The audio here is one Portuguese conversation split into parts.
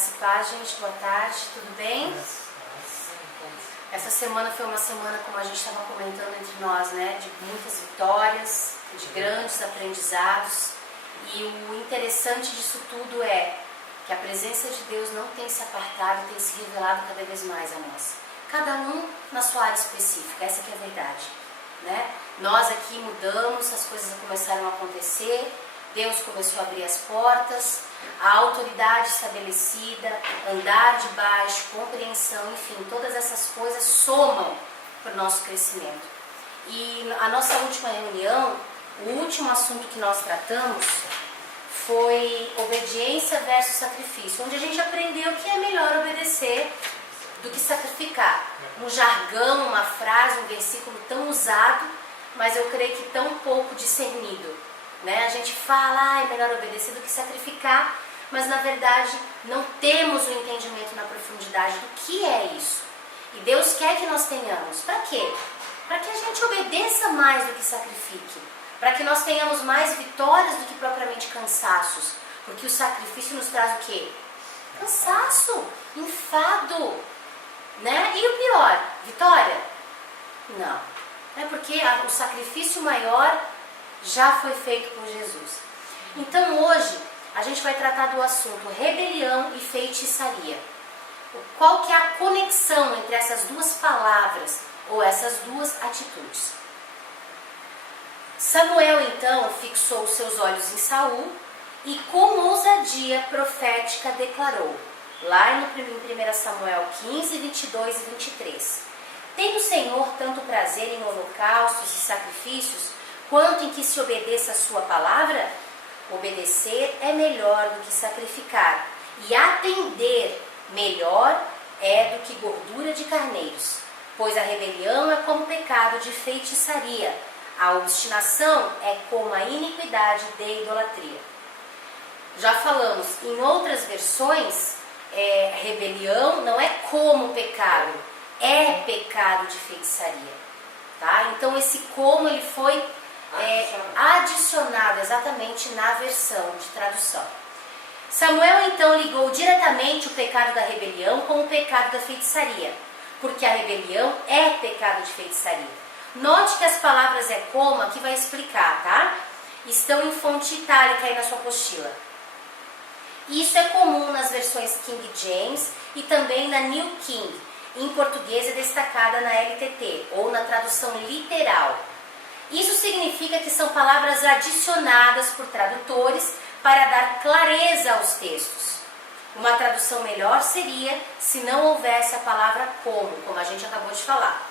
Graça e paz, gente. Boa tarde, tudo bem? Essa semana foi uma semana, como a gente estava comentando entre nós, né? De muitas vitórias, de grandes aprendizados. E o interessante disso tudo é que a presença de Deus não tem se apartado, tem se revelado cada vez mais a nós. Cada um na sua área específica, essa que é a verdade, né? Nós aqui mudamos, as coisas começaram a acontecer, Deus começou a abrir as portas, a autoridade estabelecida, andar de baixo, compreensão, enfim, todas essas coisas somam para o nosso crescimento. E a nossa última reunião, o último assunto que nós tratamos foi obediência versus sacrifício, onde a gente aprendeu que é melhor obedecer do que sacrificar. Um jargão, uma frase, um versículo tão usado, mas eu creio que tão pouco discernido, né? A gente fala, é melhor obedecer do que sacrificar, mas na verdade não temos o entendimento na profundidade do que é isso. E Deus quer que nós tenhamos. Para quê? Para que a gente obedeça mais do que sacrifique. Para que nós tenhamos mais vitórias do que propriamente cansaços. Porque o sacrifício nos traz o quê? Cansaço, enfado, né? E o pior, vitória? Não. É porque o sacrifício maior já foi feito por Jesus. Então hoje a gente vai tratar do assunto rebelião e feitiçaria. Qual que é a conexão entre essas duas palavras ou essas duas atitudes? Samuel então fixou os seus olhos em Saul e com ousadia profética declarou, lá em 1 Samuel 15, 22 e 23. Tem o Senhor tanto prazer em holocaustos e sacrifícios, quanto em que se obedeça a sua palavra? Obedecer é melhor do que sacrificar, e atender melhor é do que gordura de carneiros, pois a rebelião é como pecado de feitiçaria, a obstinação é como a iniquidade de idolatria. Já falamos em outras versões, rebelião não é como pecado, é pecado de feitiçaria, tá? Então esse como ele foi adicionado exatamente na versão de tradução. Samuel então ligou diretamente o pecado da rebelião com o pecado da feitiçaria, porque a rebelião é pecado de feitiçaria. Note que as palavras é como aqui vai explicar, tá? Estão em fonte itálica aí na sua apostila. Isso é comum nas versões King James e também na New King, em português é destacada na LTT, ou na tradução literal. Isso significa que são palavras adicionadas por tradutores para dar clareza aos textos. Uma tradução melhor seria se não houvesse a palavra como a gente acabou de falar.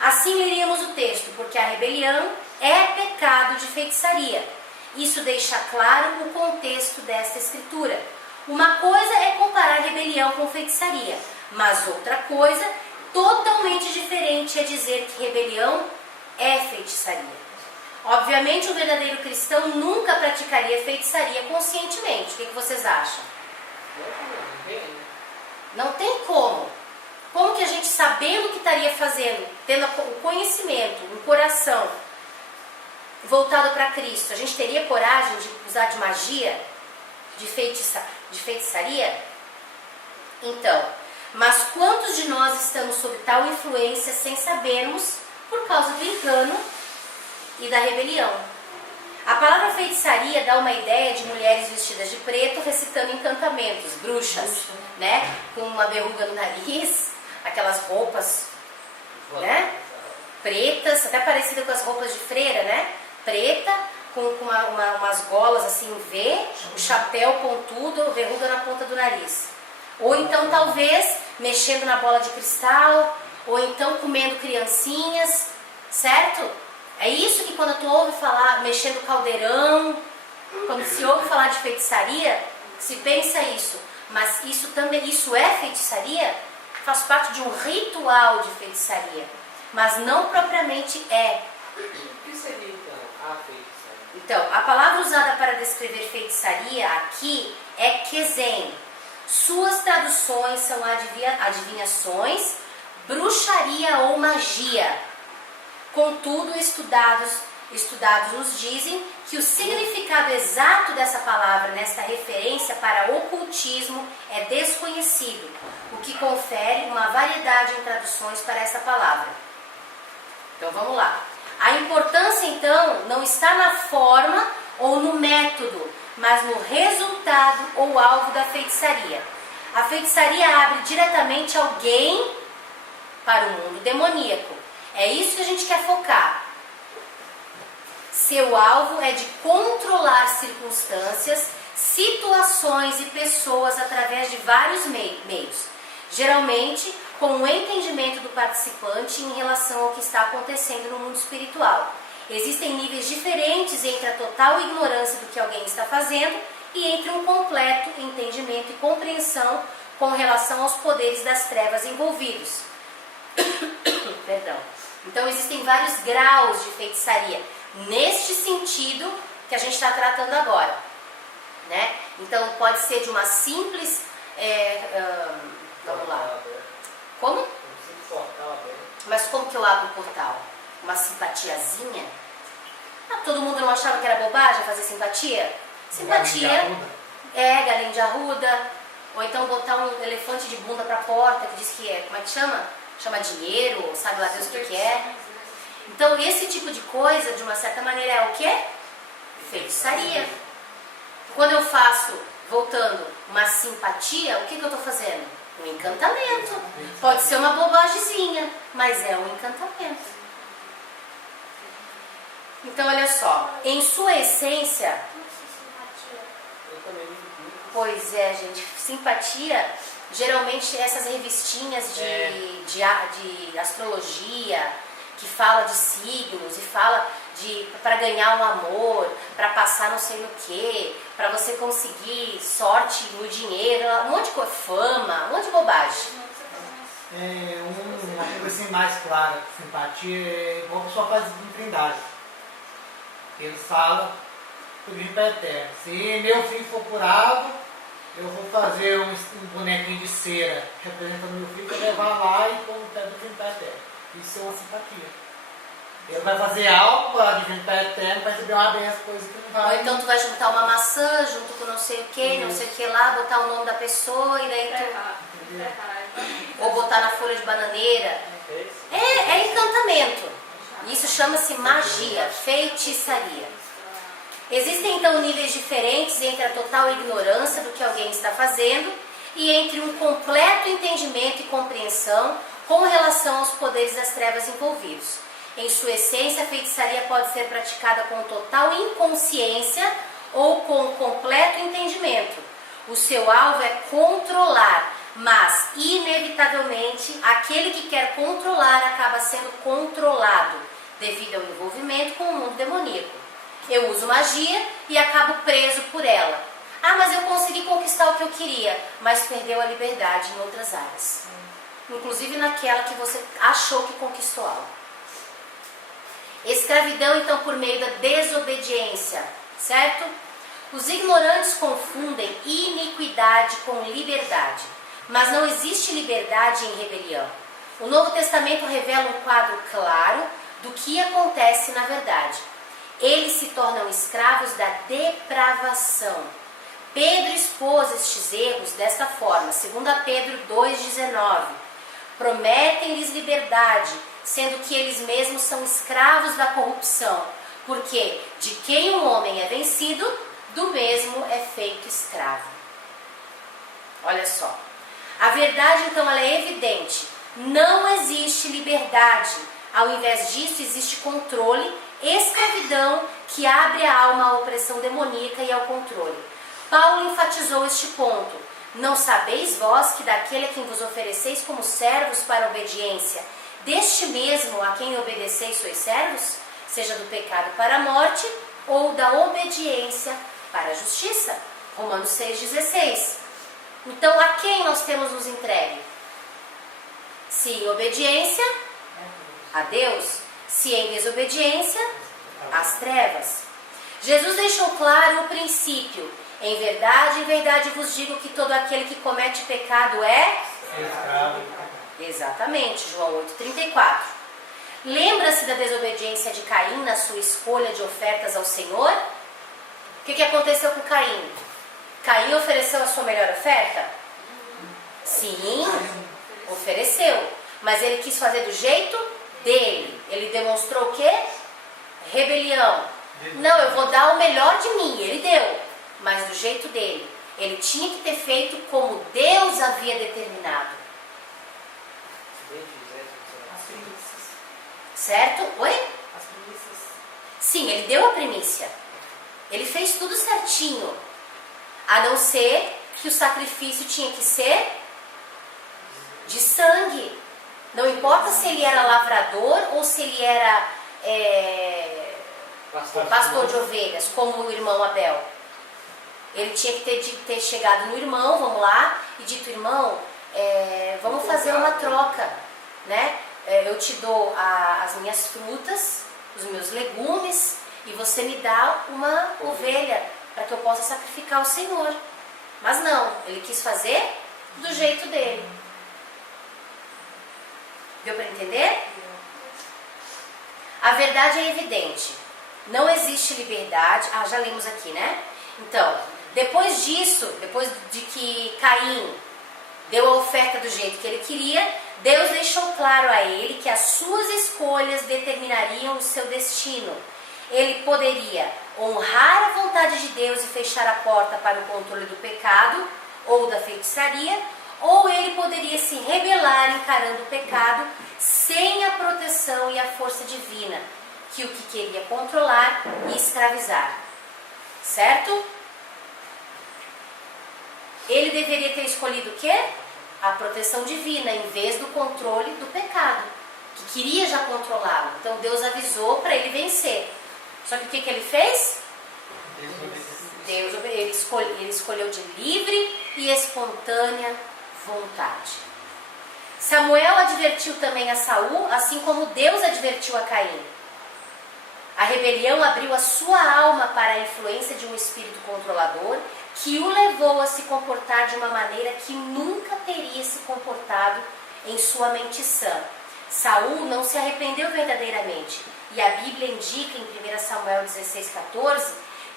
Assim leríamos o texto, porque a rebelião é pecado de feitiçaria. Isso deixa claro o contexto desta escritura. Uma coisa é comparar rebelião com feitiçaria, mas outra coisa, totalmente diferente, é dizer que rebelião é feitiçaria. Obviamente, um verdadeiro cristão nunca praticaria feitiçaria conscientemente. O que vocês acham? Não tem como. Como que a gente, sabendo o que estaria fazendo, tendo o conhecimento, um coração voltado para Cristo, a gente teria coragem de usar de magia, de feitiçaria? Então, mas quantos de nós estamos sob tal influência sem sabermos, por causa do engano e da rebelião? A palavra feitiçaria dá uma ideia de mulheres vestidas de preto recitando encantamentos, bruxas, né? Com uma verruga no nariz, aquelas roupas, né? Pretas, até parecida com as roupas de freira, né? Preta, com umas golas assim em V, o chapéu pontudo, verruga na ponta do nariz. Ou então talvez mexendo na bola de cristal, ou então comendo criancinhas, certo? É isso que quando tu ouve falar, mexendo no caldeirão, quando se ouve falar de feitiçaria, se pensa isso. Mas isso é feitiçaria? Faz parte de um ritual de feitiçaria, mas não propriamente é. O que seria então a feitiçaria? Então, a palavra usada para descrever feitiçaria aqui é Kezen. Suas traduções são adivinhações, bruxaria ou magia. Contudo, estudados estudados nos dizem que o significado exato dessa palavra, nesta referência para ocultismo, é desconhecido, o que confere uma variedade em traduções para essa palavra. Então vamos lá. A importância então não está na forma ou no método, mas no resultado ou alvo da feitiçaria. A feitiçaria abre diretamente alguém para o mundo demoníaco. É isso que a gente quer focar. Seu alvo é de controlar circunstâncias, situações e pessoas através de vários meios, geralmente com o entendimento do participante em relação ao que está acontecendo no mundo espiritual. Existem níveis diferentes entre a total ignorância do que alguém está fazendo e entre um completo entendimento e compreensão com relação aos poderes das trevas envolvidos. Perdão. Então existem vários graus de feitiçaria, neste sentido que a gente está tratando agora, né? Então pode ser de uma simples... vamos lá. Como? Mas como que eu abro o portal? Uma simpatiazinha? Todo mundo não achava que era bobagem fazer simpatia? Simpatia é galinha de arruda, ou então botar um elefante de bunda para a porta, que diz que é, como é que chama? Chama dinheiro, sabe lá Deus o que é. Então esse tipo de coisa, de uma certa maneira, é o quê? Feitiçaria. Quando eu faço, voltando, uma simpatia, o que eu estou fazendo? Um encantamento. Pode ser uma bobagemzinha, mas é um encantamento. Então olha só, em sua essência... Pois é, gente, simpatia, geralmente essas revistinhas de astrologia, que fala de signos e fala para ganhar um amor, para passar não sei no que, para você conseguir sorte no dinheiro, um monte de coisa, fama, um monte de bobagem. Uma coisa assim mais clara, simpatia, é igual a pessoa faz em Trindade. Eles falam do Divino Pai Eterno. Se meu filho for curado, eu vou fazer um bonequinho de cera representando meu filho, e levar lá e pôr no pé do Divino Pai Eterno. Isso é uma simpatia. Ele vai fazer algo para o Divino Pai Eterno para receber uma benção, coisa que não vai. Ou então tu vai juntar uma maçã junto com não sei o que, não sei o que lá, botar o nome da pessoa e daí tu... Ou botar na folha de bananeira. É encantamento. Isso chama-se magia, feitiçaria. Existem então níveis diferentes entre a total ignorância do que alguém está fazendo e entre um completo entendimento e compreensão com relação aos poderes das trevas envolvidos. Em sua essência, a feitiçaria pode ser praticada com total inconsciência ou com completo entendimento. O seu alvo é controlar, mas inevitavelmente aquele que quer controlar acaba sendo controlado devido ao envolvimento com o mundo demoníaco. Eu uso magia e acabo preso por ela. Ah, mas eu consegui conquistar o que eu queria, mas perdeu a liberdade em outras áreas. Inclusive naquela que você achou que conquistou algo. Escravidão, então, por meio da desobediência, certo? Os ignorantes confundem iniquidade com liberdade, mas não existe liberdade em rebelião. O Novo Testamento revela um quadro claro do que acontece na verdade. Eles se tornam escravos da depravação. Pedro expôs estes erros desta forma, 2 Pedro 2,19. Prometem-lhes liberdade, sendo que eles mesmos são escravos da corrupção, porque de quem um homem é vencido, do mesmo é feito escravo. Olha só. A verdade, então, ela é evidente. Não existe liberdade. Ao invés disso, existe controle, escravidão, que abre a alma à opressão demoníaca e ao controle. Paulo enfatizou este ponto. Não sabeis vós que daquele a quem vos ofereceis como servos para a obediência, deste mesmo a quem obedeceis sois servos, seja do pecado para a morte ou da obediência para a justiça? Romanos 6,16. Então, a quem nós temos nos entregue? Se em obediência, a Deus. Se em desobediência, às trevas. Jesus deixou claro o princípio. Em verdade vos digo que todo aquele que comete pecado é... Escravo. Exatamente, João 8,34. Lembra-se da desobediência de Caim na sua escolha de ofertas ao Senhor? O que aconteceu com Caim? Caim ofereceu a sua melhor oferta? Sim, ofereceu. Mas ele quis fazer do jeito dele. Ele demonstrou o quê? Rebelião. Não, eu vou dar o melhor de mim. Ele deu, mas do jeito dele. Ele tinha que ter feito como Deus havia determinado. Certo? Oi? As primícias. Sim, ele deu a primícia. Ele fez tudo certinho. A não ser que o sacrifício tinha que ser de sangue. Não importa se ele era lavrador ou se ele era pastor de ovelhas, como o irmão Abel. Ele tinha que ter chegado no irmão, vamos lá, e dito, irmão, vamos fazer uma troca, né? Eu te dou as minhas frutas, os meus legumes, e você me dá uma ovelha para que eu possa sacrificar ao Senhor. Mas não, ele quis fazer do jeito dele. Deu para entender? A verdade é evidente. Não existe liberdade. Já lemos aqui, né? Então, depois disso, depois de que Caim deu a oferta do jeito que ele queria, Deus deixou claro a ele que as suas escolhas determinariam o seu destino. Ele poderia honrar a vontade de Deus e fechar a porta para o controle do pecado ou da feitiçaria, ou ele poderia se rebelar encarando o pecado sem a proteção e a força divina, que o que queria controlar e escravizar. Certo? Ele deveria ter escolhido o quê? A proteção divina, em vez do controle do pecado, que queria já controlá-lo. Então Deus avisou para ele vencer. Só que o que ele fez? Ele escolheu de livre e espontânea vontade. Samuel advertiu também a Saul, assim como Deus advertiu a Caim. A rebelião abriu a sua alma para a influência de um espírito controlador que o levou a se comportar de uma maneira que nunca teria se comportado em sua mente sã. Saul não se arrependeu verdadeiramente, e a Bíblia indica em 1 Samuel 16,14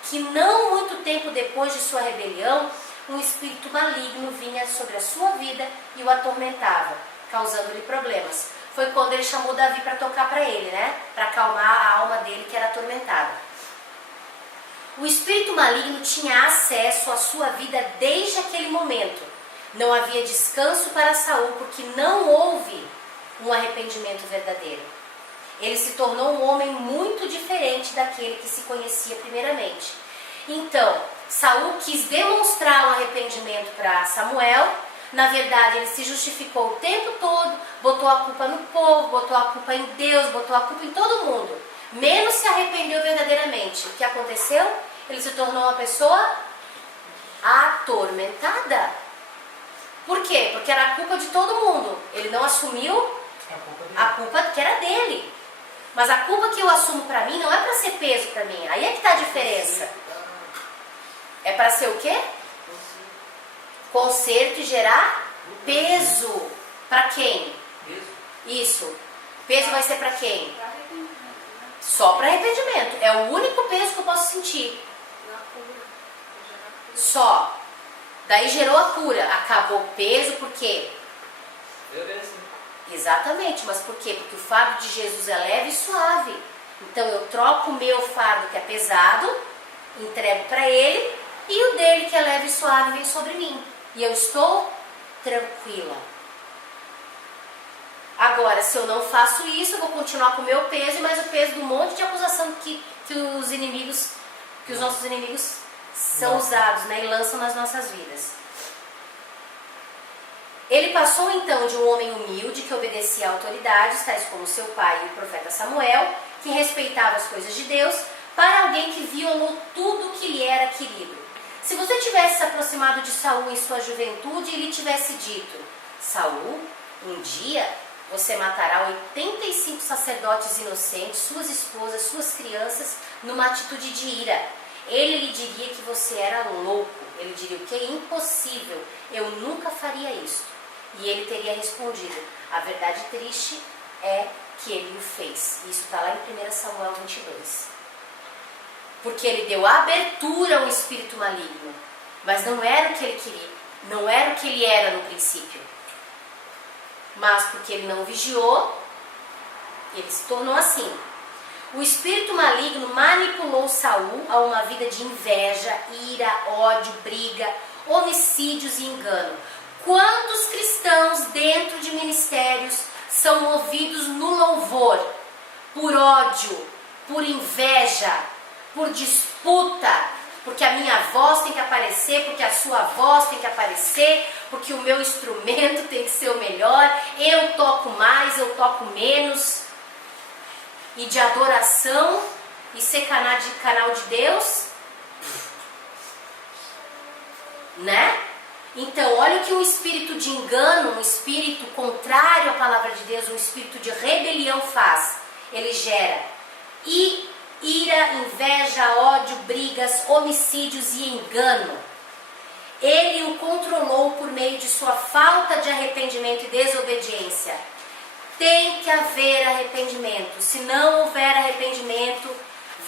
que não muito tempo depois de sua rebelião, um espírito maligno vinha sobre a sua vida e o atormentava, causando-lhe problemas. Foi quando ele chamou Davi para tocar para ele, né? Para acalmar a alma dele que era atormentada. O espírito maligno tinha acesso à sua vida desde aquele momento. Não havia descanso para Saul, porque não houve um arrependimento verdadeiro. Ele se tornou um homem muito diferente daquele que se conhecia primeiramente. Então, Saul quis demonstrar o arrependimento para Samuel. Na verdade, ele se justificou o tempo todo, botou a culpa no povo, botou a culpa em Deus, botou a culpa em todo mundo. Menos se arrependeu verdadeiramente. O que aconteceu? Ele se tornou uma pessoa atormentada. Por quê? Porque era a culpa de todo mundo. Ele não assumiu a culpa que era dele. Mas a culpa que eu assumo para mim não é para ser peso para mim. Aí é que está a diferença. É para ser o quê? Conserto e gerar peso. Para quem? Isso. Peso vai ser para quem? Só para arrependimento. É o único peso que eu posso sentir. Só. Daí gerou a cura. Acabou o peso, por quê? Exatamente, mas por quê? Porque o fardo de Jesus é leve e suave. Então eu troco o meu fardo que é pesado, entrego para ele, e o dele que é leve e suave vem sobre mim. E eu estou tranquila. Agora, se eu não faço isso, eu vou continuar com o meu peso e mais o peso do monte de acusação que os nossos inimigos são usados, né, e lançam nas nossas vidas. Ele passou então de um homem humilde que obedecia a autoridades, tais como seu pai e o profeta Samuel, que respeitava as coisas de Deus, para alguém que violou tudo que lhe era querido. Se você tivesse se aproximado de Saul em sua juventude e lhe tivesse dito: Saul, um dia você matará 85 sacerdotes inocentes, suas esposas, suas crianças, numa atitude de ira. Ele lhe diria que você era louco. Ele diria o que é impossível, eu nunca faria isso. E ele teria respondido: a verdade triste é que ele o fez. Isso está lá em 1 Samuel 22. Porque ele deu abertura ao espírito maligno. Mas não era o que ele queria. Não era o que ele era no princípio. Mas porque ele não vigiou, ele se tornou assim. O espírito maligno manipulou Saul a uma vida de inveja, ira, ódio, briga, homicídios e engano. Quantos cristãos dentro de ministérios são movidos no louvor por ódio, por inveja, por disputa, porque a minha voz tem que aparecer, porque a sua voz tem que aparecer, porque o meu instrumento tem que ser o melhor, eu toco mais, eu toco menos, e de adoração e ser canal de Deus, né? Então, olha o que um espírito de engano, um espírito contrário à palavra de Deus, um espírito de rebelião faz. Ele gera ira, inveja, ódio, brigas, homicídios e engano. Ele o controlou por meio de sua falta de arrependimento e desobediência. Tem que haver arrependimento. Se não houver arrependimento,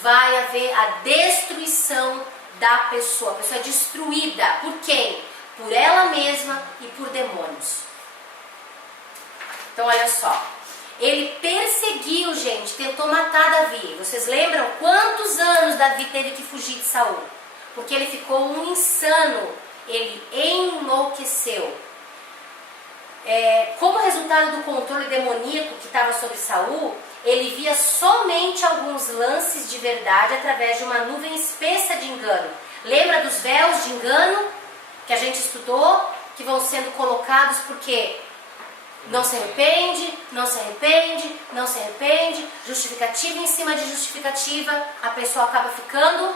vai haver a destruição da pessoa. A pessoa é destruída. Por quem? Por ela mesma e por demônios. Então, olha só. Ele perseguiu, gente, tentou matar Davi. Vocês lembram quantos anos Davi teve que fugir de Saul? Porque ele ficou um insano. Ele enlouqueceu. Como resultado do controle demoníaco que estava sobre Saul, ele via somente alguns lances de verdade através de uma nuvem espessa de engano. Lembra dos véus de engano que a gente estudou? Que vão sendo colocados porque não se arrepende, não se arrepende, não se arrepende, justificativa em cima de justificativa, a pessoa acaba ficando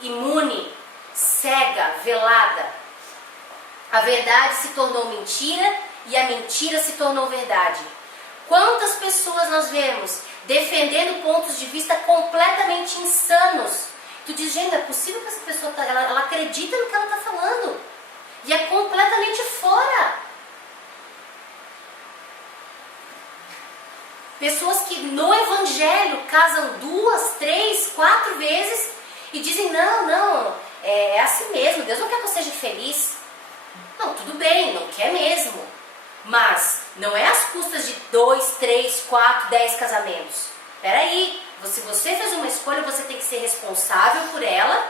imune, cega, velada. A verdade se tornou mentira e a mentira se tornou verdade. Quantas pessoas nós vemos defendendo pontos de vista completamente insanos? Tu diz, gente, não é possível que essa pessoa ela acredita no que ela está falando e é completamente fora. Pessoas que no evangelho casam 2, 3, 4 vezes e dizem, não, é assim mesmo, Deus não quer que eu seja feliz. Não, tudo bem, não quer mesmo. Mas não é às custas de 2, 3, 4, 10 casamentos. Peraí, se você fez uma escolha, você tem que ser responsável por ela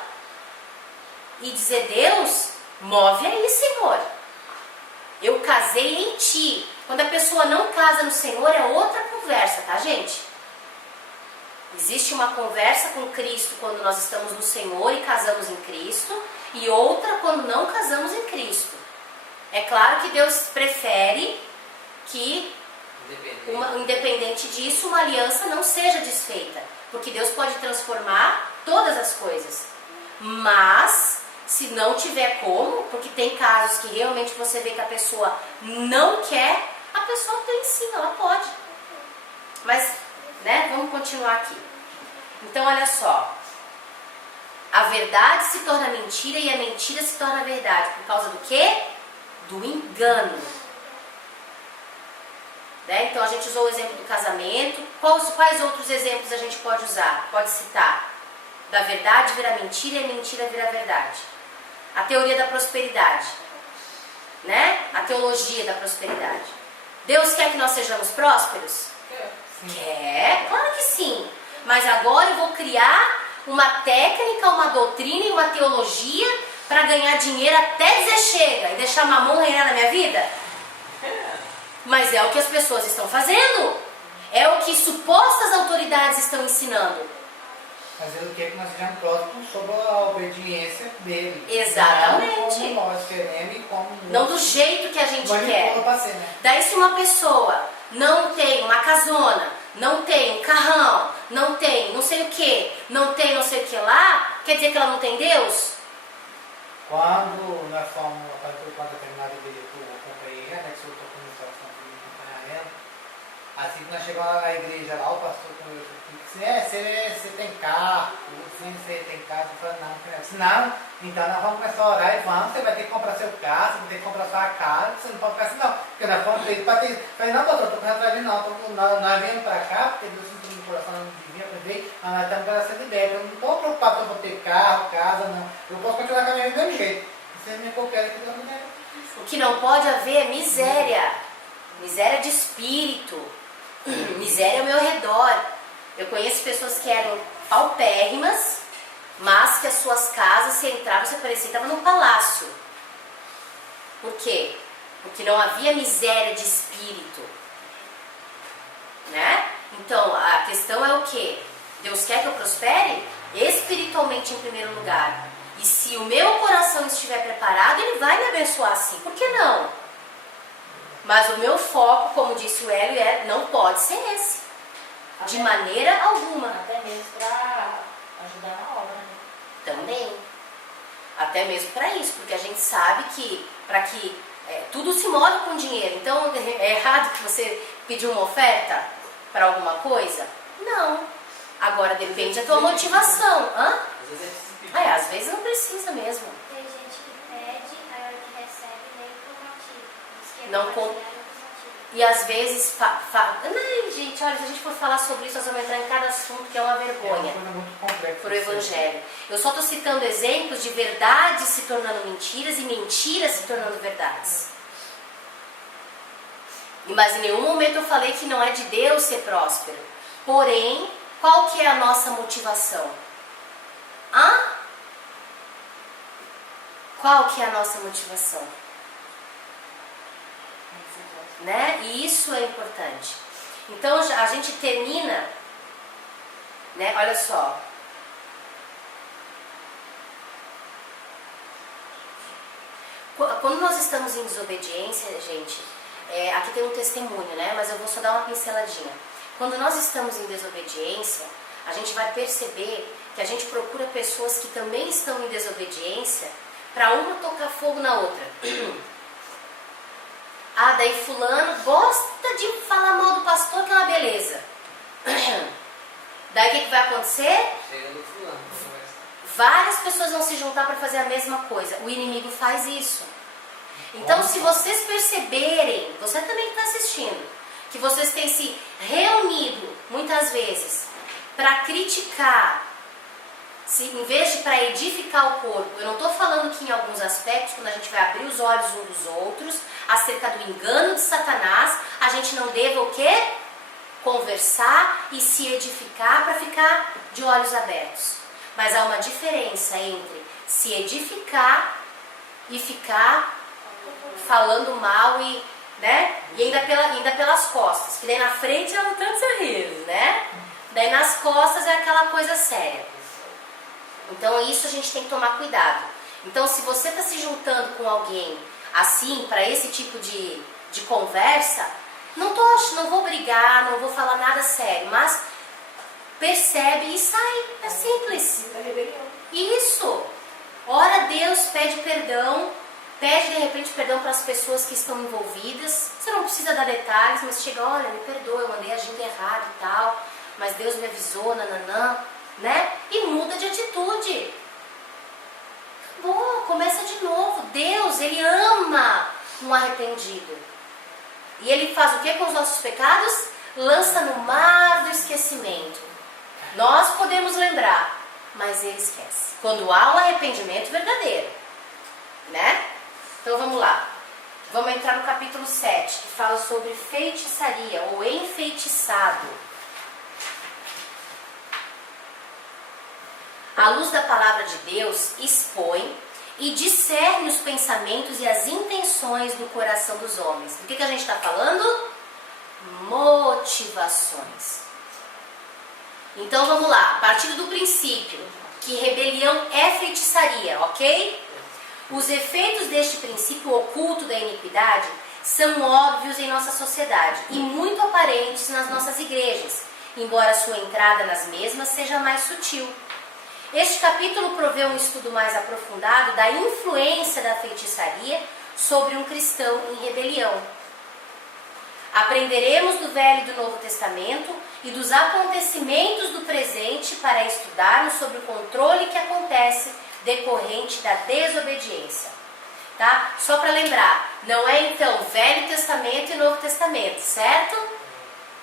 e dizer, Deus, move aí, Senhor. Eu casei em ti. Quando a pessoa não casa no Senhor, é outra conversa, tá, gente? Existe uma conversa com Cristo quando nós estamos no Senhor e casamos em Cristo, e outra quando não casamos em Cristo. É claro que Deus prefere que, independente disso, uma aliança não seja desfeita, porque Deus pode transformar todas as coisas. Mas, se não tiver como, porque tem casos que realmente você vê que a pessoa não quer, a pessoa tem sim, ela pode. Mas, né, vamos continuar aqui. Então, olha só. A verdade se torna mentira e a mentira se torna verdade. Por causa do quê? Do engano. Né? Então a gente usou o exemplo do casamento. Quais outros exemplos a gente pode usar? Pode citar. Da verdade vira mentira e a mentira vira verdade. A teoria da prosperidade. Né? A teologia da prosperidade. Deus quer que nós sejamos prósperos? Quer? Claro que sim. Mas agora eu vou criar uma técnica, uma doutrina e uma teologia para ganhar dinheiro até dizer chega e deixar mamão reinar na minha vida? Mas é o que as pessoas estão fazendo. É o que supostas autoridades estão ensinando. Mas ele quer que nós sejamos próximos sobre a obediência dele. Exatamente. Não como nós queremos e como não do jeito que a gente quer. Ser, né? Daí se uma pessoa não tem uma casona, não tem um carrão, não tem não sei o que, não tem não sei o que lá, quer dizer que ela não tem Deus? Quando nós fomos, quando eu terminava a igreja, eu acompanhei ela, né, que eu estou começando a acompanhar ela. Assim que nós chegamos na igreja lá, o pastor conversou, tem que Você tem carro, você tem casa, eu falo, não, senão, então nós vamos começar a orar e vamos, você vai ter que comprar seu carro, você vai ter que comprar sua casa, você não pode ficar assim não, porque nós fomos feitos para ter. Eu falei, não, doutor, estou atrás de não, nós viemos para cá, porque Deus sentiu no coração, não devia, mas nós estamos para ser libertos, eu não estou preocupado se eu vou ter carro, casa, não, eu posso continuar com a minha vida do mesmo jeito, você me qualquer aqui da mulher. O que não pode haver é miséria, miséria de espírito, miséria ao meu redor. Eu conheço pessoas que eram paupérrimas, mas que as suas casas, se entrava, você parecia que estava num palácio. Por quê? Porque não havia miséria de espírito, né? Então, a questão é o quê? Deus quer que eu prospere? Espiritualmente em primeiro lugar. E se o meu coração estiver preparado, Ele vai me abençoar sim. Por que não? Mas o meu foco, como disse o Hélio, não pode ser esse. De maneira alguma. Até mesmo para ajudar na obra, né? Também. Até mesmo para isso, porque a gente sabe que para que tudo se move com dinheiro. Então é errado que você pediu uma oferta para alguma coisa? Não. Agora depende da tua motivação. Hã? Às vezes não precisa mesmo. Tem gente que pede, aí a hora que recebe nem por motivo. Não com... E às vezes, não, gente, olha, se a gente for falar sobre isso, nós vamos entrar em cada assunto, que é uma vergonha para o Evangelho. Eu só estou citando exemplos de verdades se tornando mentiras e mentiras se tornando verdades. Mas em nenhum momento eu falei que não é de Deus ser próspero. Porém, qual que é a nossa motivação? Qual que é a nossa motivação? Né? E isso é importante. Então a gente termina, né? Olha só. Quando nós estamos em desobediência, gente, aqui tem um testemunho, né? Mas eu vou só dar uma pinceladinha. Quando nós estamos em desobediência, a gente vai perceber que a gente procura pessoas que também estão em desobediência para uma tocar fogo na outra. Daí fulano gosta de falar mal do pastor, que é uma beleza. Daí o que vai acontecer? Várias pessoas vão se juntar para fazer a mesma coisa. O inimigo faz isso. Então, se vocês perceberem, você também que está assistindo, que vocês têm se reunido muitas vezes para criticar, em vez de para edificar o corpo. Eu não estou falando que em alguns aspectos, quando a gente vai abrir os olhos uns dos outros acerca do engano de Satanás, a gente não deva o quê? Conversar e se edificar para ficar de olhos abertos. Mas há uma diferença entre se edificar e ficar falando mal e, né? E ainda pelas costas. Que daí na frente é um tanto sorriso, né? Daí nas costas é aquela coisa séria. Então isso a gente tem que tomar cuidado. Então se você está se juntando com alguém assim, para esse tipo de conversa, não vou brigar, não vou falar nada sério, mas percebe e sai. É simples. Isso. Ora a Deus, pede perdão, pede de repente perdão para as pessoas que estão envolvidas. Você não precisa dar detalhes, mas chega, olha, me perdoa, eu mandei agindo errado e tal, mas Deus me avisou, nananã, né? E muda de atitude. Bom, começa de novo. Deus, Ele ama um arrependido. E Ele faz o que com os nossos pecados? Lança no mar do esquecimento. Nós podemos lembrar, mas Ele esquece. Quando há um arrependimento verdadeiro, né? Então vamos lá. Vamos entrar no capítulo 7, que fala sobre feitiçaria ou enfeitiçado. A luz da palavra de Deus expõe e discerne os pensamentos e as intenções do coração dos homens. Do que a gente está falando? Motivações. Então vamos lá, a partir do princípio que rebelião é feitiçaria, ok? Os efeitos deste princípio oculto da iniquidade são óbvios em nossa sociedade e muito aparentes nas nossas igrejas, embora sua entrada nas mesmas seja mais sutil. Este capítulo provê um estudo mais aprofundado da influência da feitiçaria sobre um cristão em rebelião. Aprenderemos do Velho e do Novo Testamento e dos acontecimentos do presente para estudarmos sobre o controle que acontece decorrente da desobediência. Tá? Só para lembrar, não é então Velho Testamento e Novo Testamento, certo?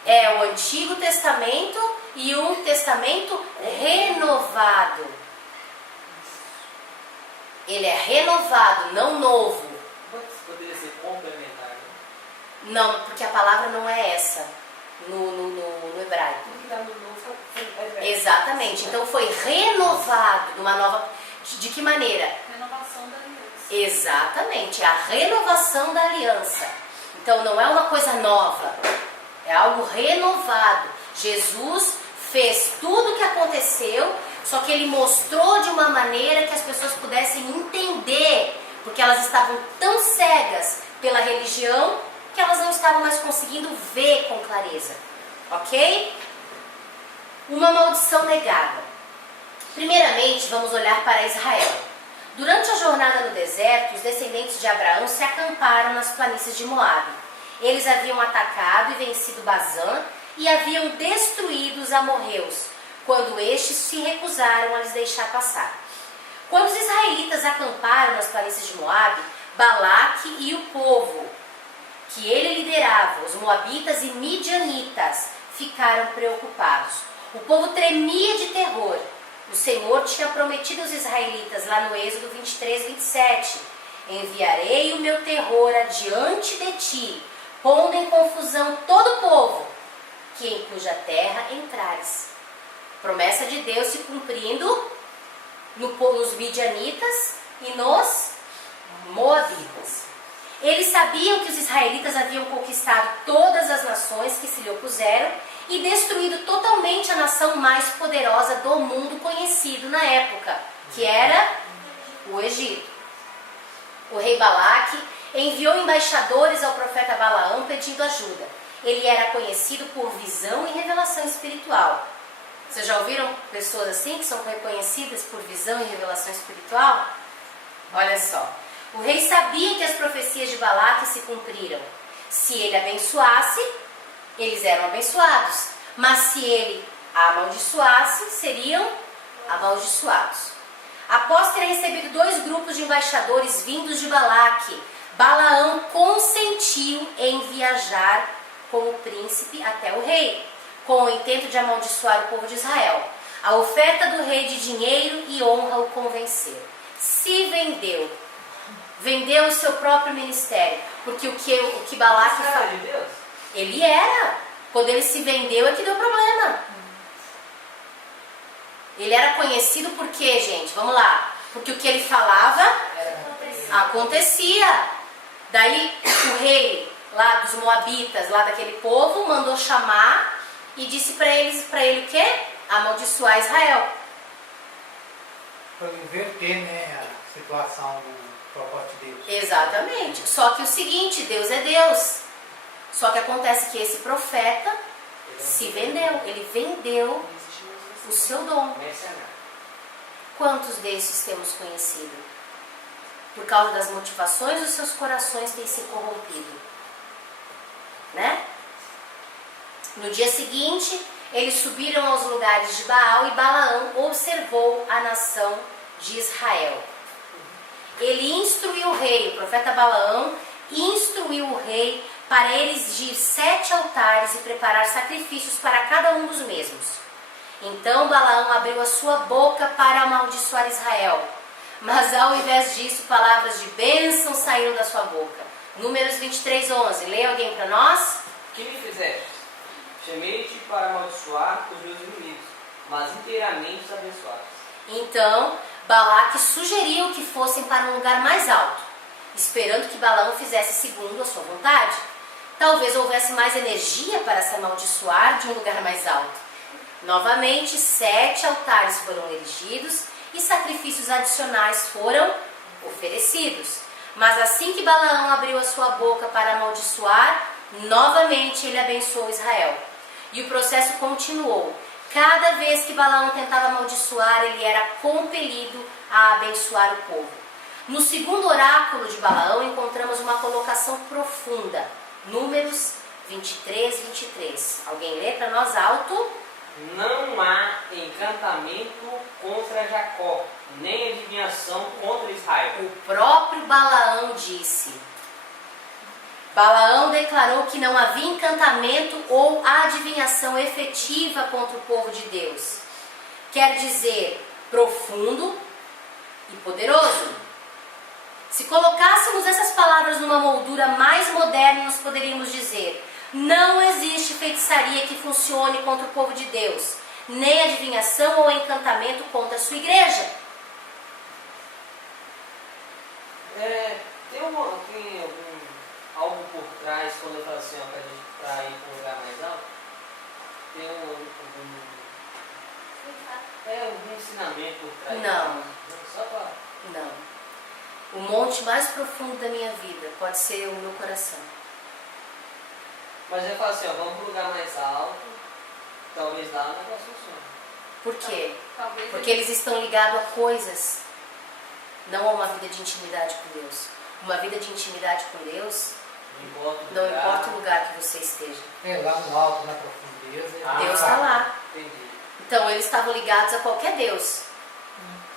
É o Antigo Testamento e um Testamento renovado. Ele é renovado, não novo. Poderia ser complementar, né? Não, porque a palavra não é essa no hebraico. Tudo que está no novo é velho. Exatamente. Então foi renovado numa nova. De que maneira? Renovação da aliança. Exatamente, é a renovação da aliança. Então não é uma coisa nova, é algo renovado. Jesus fez tudo o que aconteceu, só que ele mostrou de uma maneira que as pessoas pudessem entender, porque elas estavam tão cegas pela religião que elas não estavam mais conseguindo ver com clareza. Ok? Uma maldição negada. Primeiramente, vamos olhar para Israel. Durante a jornada no deserto, os descendentes de Abraão se acamparam nas planícies de Moabe. Eles haviam atacado e vencido Bazã e haviam destruído os amorreus, quando estes se recusaram a lhes deixar passar. Quando os israelitas acamparam nas planícies de Moabe, Balaque e o povo que ele liderava, os moabitas e midianitas, ficaram preocupados. O povo tremia de terror. O Senhor tinha prometido aos israelitas lá no Êxodo 23, 27, enviarei o meu terror adiante de ti, pondo em confusão todo o povo, que em cuja terra entrares. Promessa de Deus se cumprindo nos midianitas e nos moabitas. Eles sabiam que os israelitas haviam conquistado todas as nações que se lhe opuseram e destruído totalmente a nação mais poderosa do mundo conhecido na época, que era o Egito. O rei Balaque enviou embaixadores ao profeta Balaão pedindo ajuda. Ele era conhecido por visão e revelação espiritual. Vocês já ouviram pessoas assim que são reconhecidas por visão e revelação espiritual? Olha só. O rei sabia que as profecias de Balaque se cumpriram. Se ele abençoasse, eles eram abençoados. Mas se ele amaldiçoasse, seriam amaldiçoados. Após ter recebido 2 grupos de embaixadores vindos de Balaque, Balaão consentiu em viajar com o príncipe até o rei, com o intento de amaldiçoar o povo de Israel. A oferta do rei de dinheiro e honra o convenceu. Se vendeu o seu próprio ministério, porque o que Balaque Cara de Deus? ele era. Quando ele se vendeu é que deu problema. Ele era conhecido por quê, gente? Vamos lá. Porque o que ele falava acontecia. Daí o rei lá dos moabitas, lá daquele povo, mandou chamar e disse para ele o quê? Amaldiçoar Israel. Para inverter, né, a situação do propósito de Deus. Exatamente. Só que o seguinte, Deus é Deus. Só que acontece que esse profeta se vendeu. Ele vendeu o seu dom. Quantos desses temos conhecido? Por causa das motivações dos seus corações têm se corrompido. Né? No dia seguinte, eles subiram aos lugares de Baal e Balaão observou a nação de Israel. Ele instruiu o rei, o profeta Balaão instruiu o rei para erigir 7 altares e preparar sacrifícios para cada um dos mesmos. Então Balaão abriu a sua boca para amaldiçoar Israel, mas ao invés disso, palavras de bênção saíram da sua boca. Números 23, 11. Leia alguém para nós? Que me fizeste? Chamei-te para amaldiçoar os meus inimigos, mas inteiramente os abençoados. Então Balaque sugeriu que fossem para um lugar mais alto, esperando que Balaão fizesse segundo a sua vontade. Talvez houvesse mais energia para se amaldiçoar de um lugar mais alto. Novamente, 7 altares foram erigidos e sacrifícios adicionais foram oferecidos. Mas assim que Balaão abriu a sua boca para amaldiçoar, novamente ele abençoou Israel. E o processo continuou. Cada vez que Balaão tentava amaldiçoar, ele era compelido a abençoar o povo. No segundo oráculo de Balaão, encontramos uma colocação profunda. Números 23, 23. Alguém lê para nós alto? Não há encantamento contra Jacó, nem adivinhação contra Israel. O próprio Balaão disse. Balaão declarou que não havia encantamento ou adivinhação efetiva contra o povo de Deus. Quer dizer, profundo e poderoso. Se colocássemos essas palavras numa moldura mais moderna, nós poderíamos dizer: não existe feitiçaria que funcione contra o povo de Deus, nem adivinhação ou encantamento contra a sua igreja. Tem algo por trás quando eu falo assim, ó, pra ir para um lugar mais alto? Tem algum ensinamento por trás? Não. Só pra... Não. O monte mais profundo da minha vida pode ser o meu coração. Mas eu falo assim, ó, vamos para um lugar mais alto, talvez lá o negócio funcione. Por quê? Talvez Porque eles estão ligados a coisas, não a uma vida de intimidade com Deus. Uma vida de intimidade com Deus, não importa o lugar que você esteja. Lá no alto, na profundeza. Deus está lá. Entendi. Então eles estavam ligados a qualquer Deus.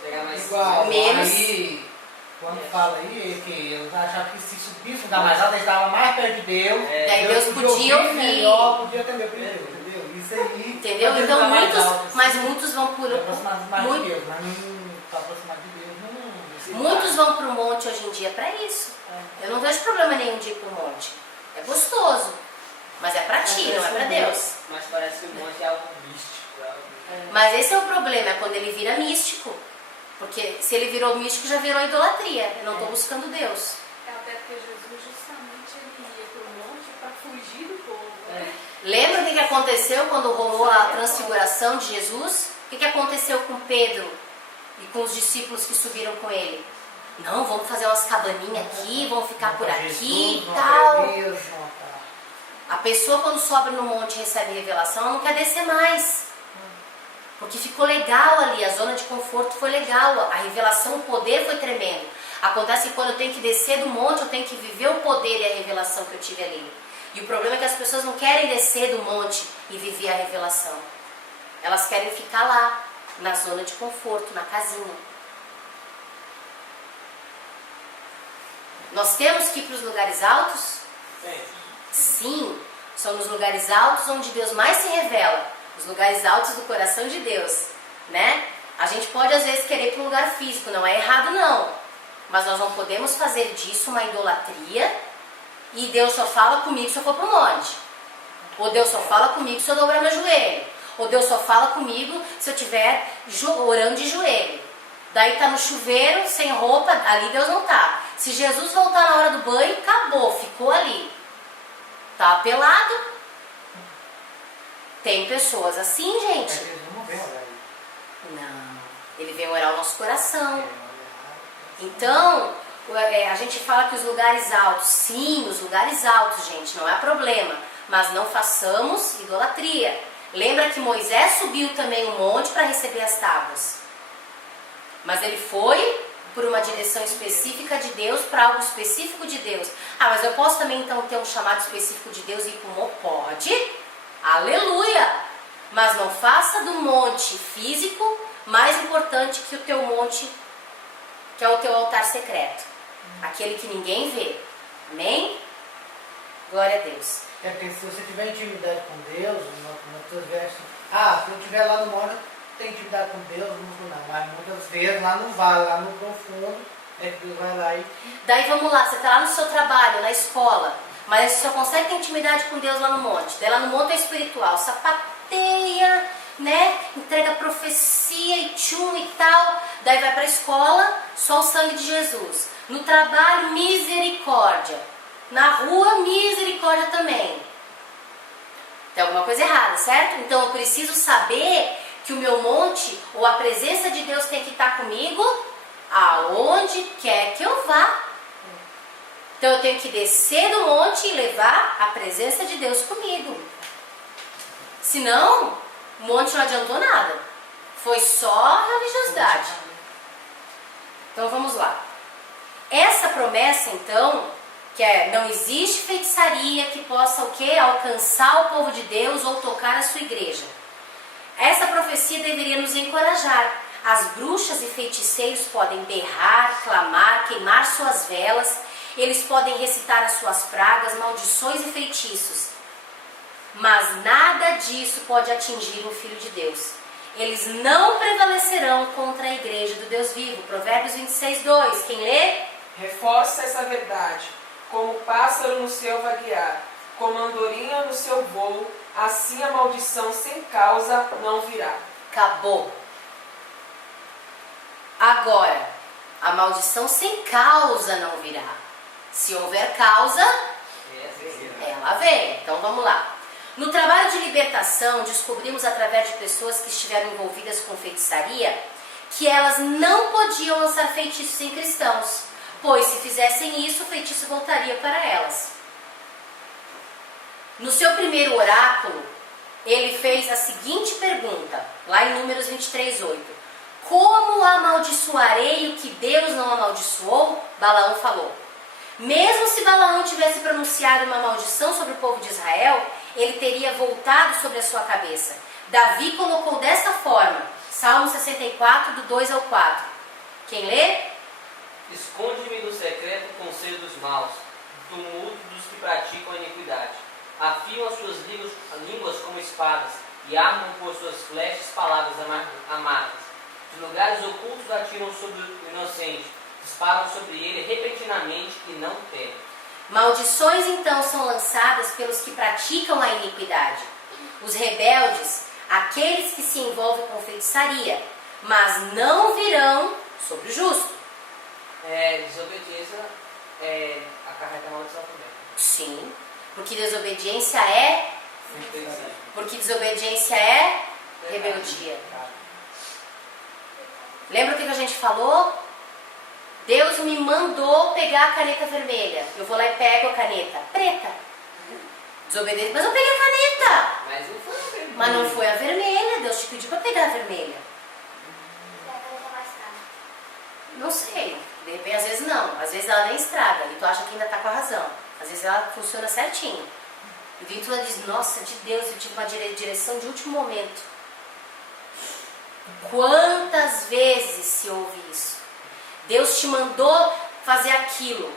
Chegar mais Igual, menos. aí, quando fala aí, que eles achavam que se subisse um lugar mais alto, eles estavam mais perto de Deus. Daí Deus podia ouvir. Melhor, podia atender primeiro, entendeu? Isso aí. Entendeu? Às vezes Então dá mais muitos, alto, assim, mas muitos vão por. pra aproximar mais muito- de Deus, mas não para aproximar de Deus, não. Muitos vão para o monte hoje em dia para isso. Eu não vejo problema nenhum de ir para o monte. É gostoso, mas é para ti, não é para Deus. Mas parece que o monte é algo místico. Mas esse é o problema, é quando ele vira místico. Porque se ele virou místico, já virou idolatria. Eu não estou buscando Deus. até porque Jesus justamente ele ia para o monte para fugir do povo. Né? Lembra o que aconteceu quando rolou a transfiguração de Jesus? O que aconteceu com Pedro e com os discípulos que subiram com ele? Não, vamos fazer umas cabaninhas aqui, vamos ficar por aqui e tal. A pessoa quando sobe no monte e recebe revelação, ela não quer descer mais. Porque ficou legal ali, a zona de conforto foi legal, a revelação, o poder foi tremendo. Acontece que quando eu tenho que descer do monte, eu tenho que viver o poder e a revelação que eu tive ali. E o problema é que as pessoas não querem descer do monte e viver a revelação. Elas querem ficar lá, na zona de conforto, na casinha. Nós temos que ir para os lugares altos? Sim, são nos lugares altos onde Deus mais se revela. Os lugares altos do coração de Deus, né? A gente pode às vezes querer ir para um lugar físico, não é errado não. Mas nós não podemos fazer disso uma idolatria e Deus só fala comigo se eu for para o monte. Ou Deus só fala comigo se eu dobrar meu joelho. Ou Deus só fala comigo se eu estiver orando de joelho. Daí tá no chuveiro, sem roupa, ali Deus não tá. Se Jesus voltar na hora do banho, acabou, ficou ali. Tá pelado. Tem pessoas assim, gente. Não, ele vem orar o nosso coração. Então, a gente fala que os lugares altos, sim, os lugares altos, gente, não é problema. Mas não façamos idolatria. Lembra que Moisés subiu também um monte para receber as tábuas. Mas ele foi por uma direção específica de Deus, para algo específico de Deus. Ah, mas eu posso também então ter um chamado específico de Deus e ir para o monte? Pode. Aleluia! Mas não faça do monte físico mais importante que o teu monte, que é o teu altar secreto. Aquele que ninguém vê. Amém? Glória a Deus. É porque se você tiver intimidade com Deus, se eu estiver lá no monte, tem intimidade com Deus, não, mas muitas vezes lá no vale, lá no profundo, é que Deus vai lá e... Daí vamos lá, você está lá no seu trabalho, na escola, mas você só consegue ter intimidade com Deus lá no monte. Daí lá no monte é espiritual, sapateia, né? Entrega profecia e tchum e tal. Daí vai para a escola, só o sangue de Jesus. No trabalho, misericórdia. Na rua, misericórdia também. Tem alguma coisa errada, certo? Então eu preciso saber que o meu monte, ou a presença de Deus tem que estar comigo, aonde quer que eu vá. Então eu tenho que descer do monte e levar a presença de Deus comigo. Senão, o monte não adiantou nada. Foi só religiosidade. Então vamos lá. Essa promessa, então, que é: não existe feitiçaria que possa o quê? Alcançar o povo de Deus ou tocar a sua igreja. Essa profecia deveria nos encorajar. As bruxas e feiticeiros podem berrar, clamar, queimar suas velas, eles podem recitar as suas pragas, maldições e feitiços. Mas nada disso pode atingir o Filho de Deus. Eles não prevalecerão contra a igreja do Deus vivo. Provérbios 26, 2. Quem lê? Reforça essa verdade. Como pássaro no céu vaguear, como andorinha no seu voo, assim a maldição sem causa não virá. Acabou. Agora, a maldição sem causa não virá. Se houver causa, ela vem. Então vamos lá. No trabalho de libertação, descobrimos através de pessoas que estiveram envolvidas com feitiçaria que elas não podiam lançar feitiços em cristãos, pois se fizessem isso, o feitiço voltaria para elas. No seu primeiro oráculo, ele fez a seguinte pergunta, lá em Números 23, 8. Como amaldiçoarei o que Deus não amaldiçoou? Balaão falou. Mesmo se Balaão tivesse pronunciado uma maldição sobre o povo de Israel, ele teria voltado sobre a sua cabeça. Davi colocou desta forma, Salmo 64, do 2 ao 4. Quem lê? Esconde-me no secreto com o conselho dos maus, do tumulto dos que praticam a iniquidade. Afiam as suas línguas como espadas e armam por suas flechas palavras amargas. De lugares ocultos atiram sobre o inocente, disparam sobre ele repentinamente e não temem. Maldições então são lançadas pelos que praticam a iniquidade. Os rebeldes, aqueles que se envolvem com feitiçaria, mas não virão sobre o justo. Desobediência acarreta maldição também. Sim, porque desobediência é rebeldia. Lembra o que a gente falou? Deus me mandou pegar a caneta vermelha. Eu vou lá e pego a caneta preta. Desobedece. Mas eu peguei a caneta. Mas não foi a vermelha. Mas não foi a vermelha. Deus te pediu para pegar a vermelha. E a caneta mais cara. Não sei. De repente, às vezes não. Às vezes ela nem estraga. E tu acha que ainda está com a razão. Às vezes ela funciona certinho. E vem tu lá e diz: nossa, de Deus, eu tive uma direção de último momento. Quantas vezes se ouve isso? Deus te mandou fazer aquilo.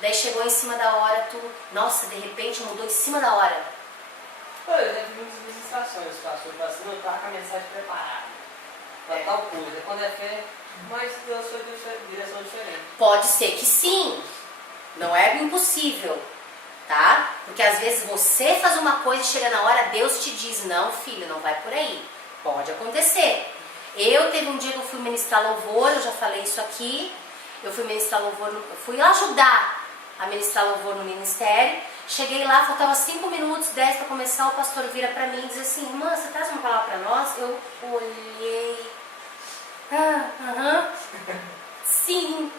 Daí chegou em cima da hora, nossa, de repente mudou em cima da hora. Eu já vi muitas ministrações, o pastor fala assim: não, eu estava com a mensagem preparada para tal coisa. Quando é fé, mas Deus foi de direção diferente. Pode ser que sim. Não é impossível, tá? Porque às vezes você faz uma coisa e chega na hora, Deus te diz: não, filho, não vai por aí. Pode acontecer. Teve um dia que eu fui ministrar louvor, eu já falei isso aqui. Eu fui ministrar louvor, fui ajudar a ministrar louvor no ministério. Cheguei lá, faltava 5 minutos, 10 para começar. O pastor vira para mim e diz assim: irmã, você traz uma palavra para nós? Eu olhei. Sim.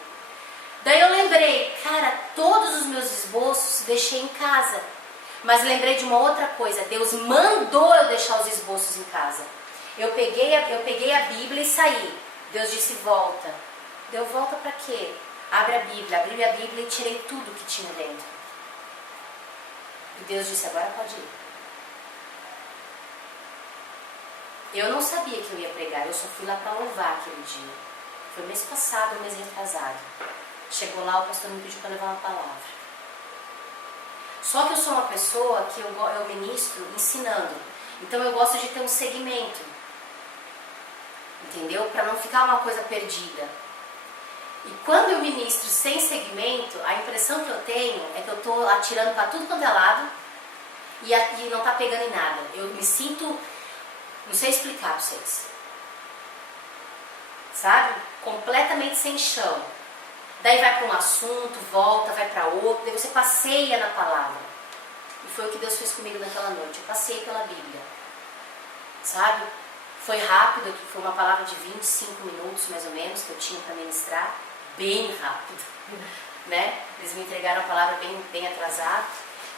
Daí eu lembrei, cara, todos os meus esboços deixei em casa. Mas lembrei de uma outra coisa: Deus mandou eu deixar os esboços em casa. Eu peguei a Bíblia e saí. Deus disse: volta. Deu volta para quê? Abre a Bíblia. Abri a Bíblia e tirei tudo que tinha dentro. E Deus disse: agora pode ir. Eu não sabia que eu ia pregar. Eu só fui lá para louvar aquele dia. Foi mês passado, mês retrasado. Chegou lá, o pastor me pediu para levar uma palavra. Só que eu sou uma pessoa que eu ministro ensinando. Então eu gosto de ter um segmento. Entendeu? Para não ficar uma coisa perdida. E quando eu ministro sem segmento, a impressão que eu tenho é que eu estou atirando para tudo quanto é lado e não está pegando em nada. Eu me sinto, não sei explicar para vocês, sabe? Completamente sem chão. Daí vai para um assunto, volta, vai para outro, daí você passeia na palavra. E foi o que Deus fez comigo naquela noite. Eu passei pela Bíblia, sabe? Foi rápido, foi uma palavra de 25 minutos mais ou menos que eu tinha para ministrar, bem rápido, né? Eles me entregaram a palavra bem atrasado.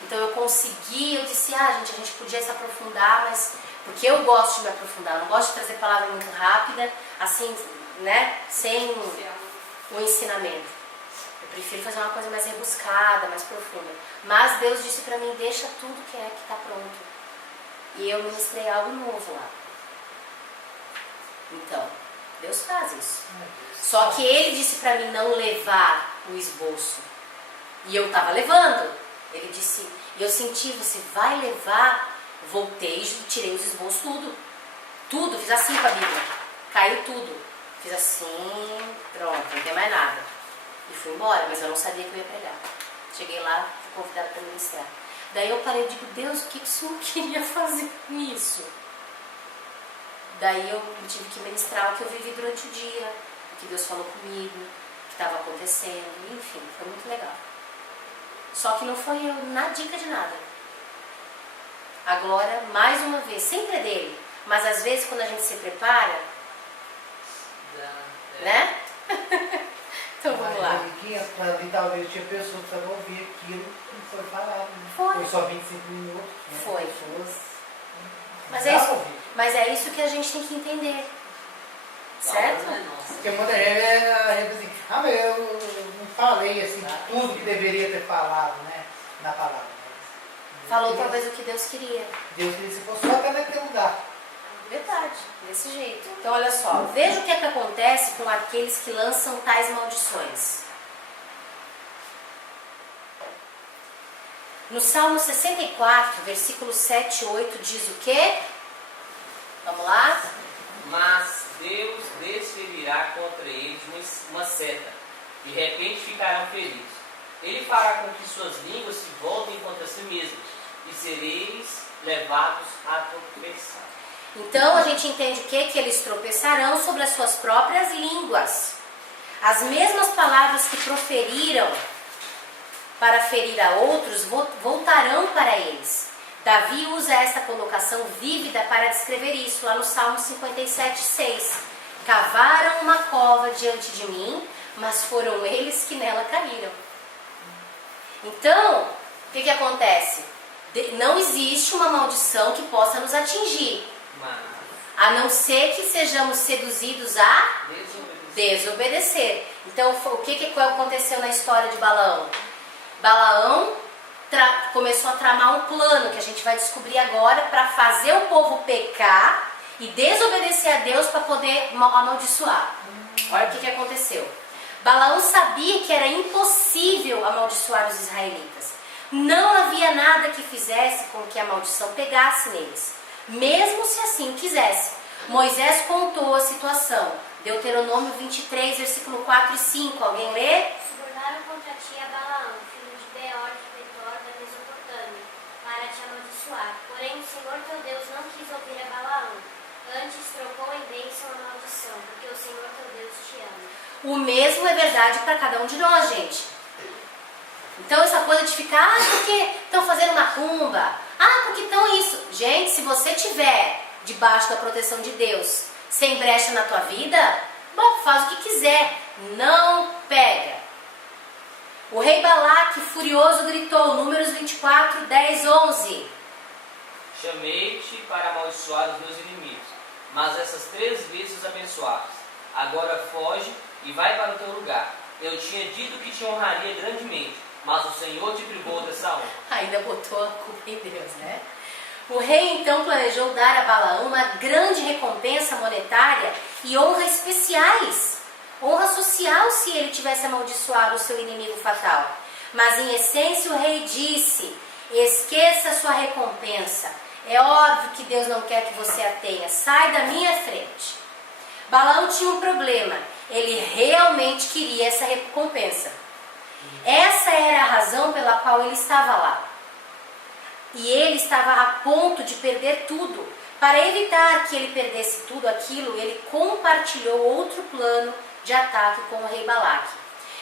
Então eu consegui, eu disse: gente, a gente podia se aprofundar, mas porque eu gosto de me aprofundar, eu não gosto de trazer palavra muito rápida, assim, né? Sem o ensinamento. Eu prefiro fazer uma coisa mais rebuscada, mais profunda. Mas Deus disse para mim, deixa tudo que está pronto. E eu ministrei algo novo lá. Então, Deus faz isso. Só que Ele disse para mim não levar o esboço. E eu estava levando. Ele disse, e eu senti, você vai levar? Voltei e tirei os esboços tudo. Tudo, fiz assim com a Bíblia. Caiu tudo. Fiz assim, pronto, não tem mais nada. E fui embora, mas eu não sabia que eu ia pregar. Cheguei lá, fui convidada para ministrar. Daí eu parei e digo, Deus, o que o Senhor queria fazer com isso? Daí eu tive que ministrar o que eu vivi durante o dia, o que Deus falou comigo, o que estava acontecendo, enfim, foi muito legal. Só que não foi eu na dica de nada. A glória, mais uma vez, sempre é dele, mas às vezes quando a gente se prepara, né? Então vamos lá. Ali talvez tinha pessoas que estavam ouvindo aquilo que não foi falado. Né? Foi só 25 minutos. Né? Foi. Pessoas, mas é isso que a gente tem que entender. Certo? Porque muita gente assim, mas eu não falei assim tudo que deveria ter falado, né? Na palavra. Falou talvez o que Deus queria. Deus queria que você fosse só até naquele lugar. Verdade, desse jeito. Então olha só, veja o que é que acontece com aqueles que lançam tais maldições. No Salmo 64, versículos 7 e 8 diz o quê? Vamos lá? Mas Deus desferirá contra eles uma seta, de repente ficarão feridos. Ele fará com que suas línguas se voltem contra si mesmos, e sereis levados a tropeçar. Então a gente entende o quê? Que eles tropeçarão sobre as suas próprias línguas. As mesmas palavras que proferiram para ferir a outros voltarão para eles. Davi usa esta colocação vívida para descrever isso, lá no Salmo 57, 6. Cavaram uma cova diante de mim, mas foram eles que nela caíram. Então, o que acontece? Não existe uma maldição que possa nos atingir, a não ser que sejamos seduzidos a desobedecer. Então, o que aconteceu na história de Balaão? Balaão começou a tramar um plano, que a gente vai descobrir agora, para fazer o povo pecar e desobedecer a Deus para poder amaldiçoar. Olha o que aconteceu. Balaão sabia que era impossível amaldiçoar os israelitas. Não havia nada que fizesse com que a maldição pegasse neles, mesmo se assim quisesse. Moisés contou a situação. Deuteronômio 23, versículo 4 e 5. Alguém lê? Subornaram contra ti a Balaão, filho de Beor de Petor da Mesopotâmia, para te amaldiçoar. Porém o Senhor teu Deus não quis ouvir a Balaão. Antes trocou em bênção a maldição, porque o Senhor teu Deus te ama. O mesmo é verdade para cada um de nós, gente. Então essa coisa de ficar, porque estão fazendo macumba, porque estão isso. Gente, se você tiver debaixo da proteção de Deus, sem brecha na tua vida, bom, faz o que quiser, não pega. O rei Balaque, furioso, gritou, Números 24, 10, 11. Chamei-te para amaldiçoar os meus inimigos, mas essas 3 vezes os abençoaste. Agora foge e vai para o teu lugar. Eu tinha dito que te honraria grandemente, mas o Senhor te privou dessa honra. Ainda botou a culpa em Deus, né? O rei então planejou dar a Balaão uma grande recompensa monetária e honra especiais. Honra social se ele tivesse amaldiçoado o seu inimigo fatal. Mas em essência o rei disse, esqueça a sua recompensa. É óbvio que Deus não quer que você a tenha. Sai da minha frente. Balaão tinha um problema. Ele realmente queria essa recompensa. Essa era a razão pela qual ele estava lá. E ele estava a ponto de perder tudo. Para evitar que ele perdesse tudo aquilo, ele compartilhou outro plano de ataque com o rei Balaque.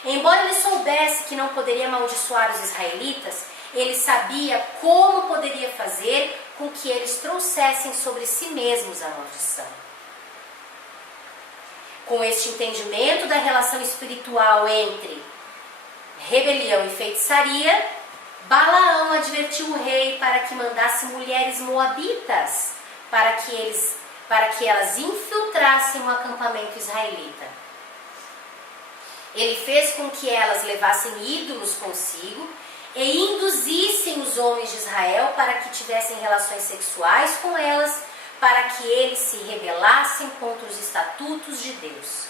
Embora ele soubesse que não poderia amaldiçoar os israelitas, ele sabia como poderia fazer com que eles trouxessem sobre si mesmos a maldição. Com este entendimento da relação espiritual entre rebelião e feitiçaria, Balaão advertiu o rei para que mandasse mulheres moabitas para que elas infiltrassem o acampamento israelita. Ele fez com que elas levassem ídolos consigo e induzissem os homens de Israel para que tivessem relações sexuais com elas, para que eles se rebelassem contra os estatutos de Deus.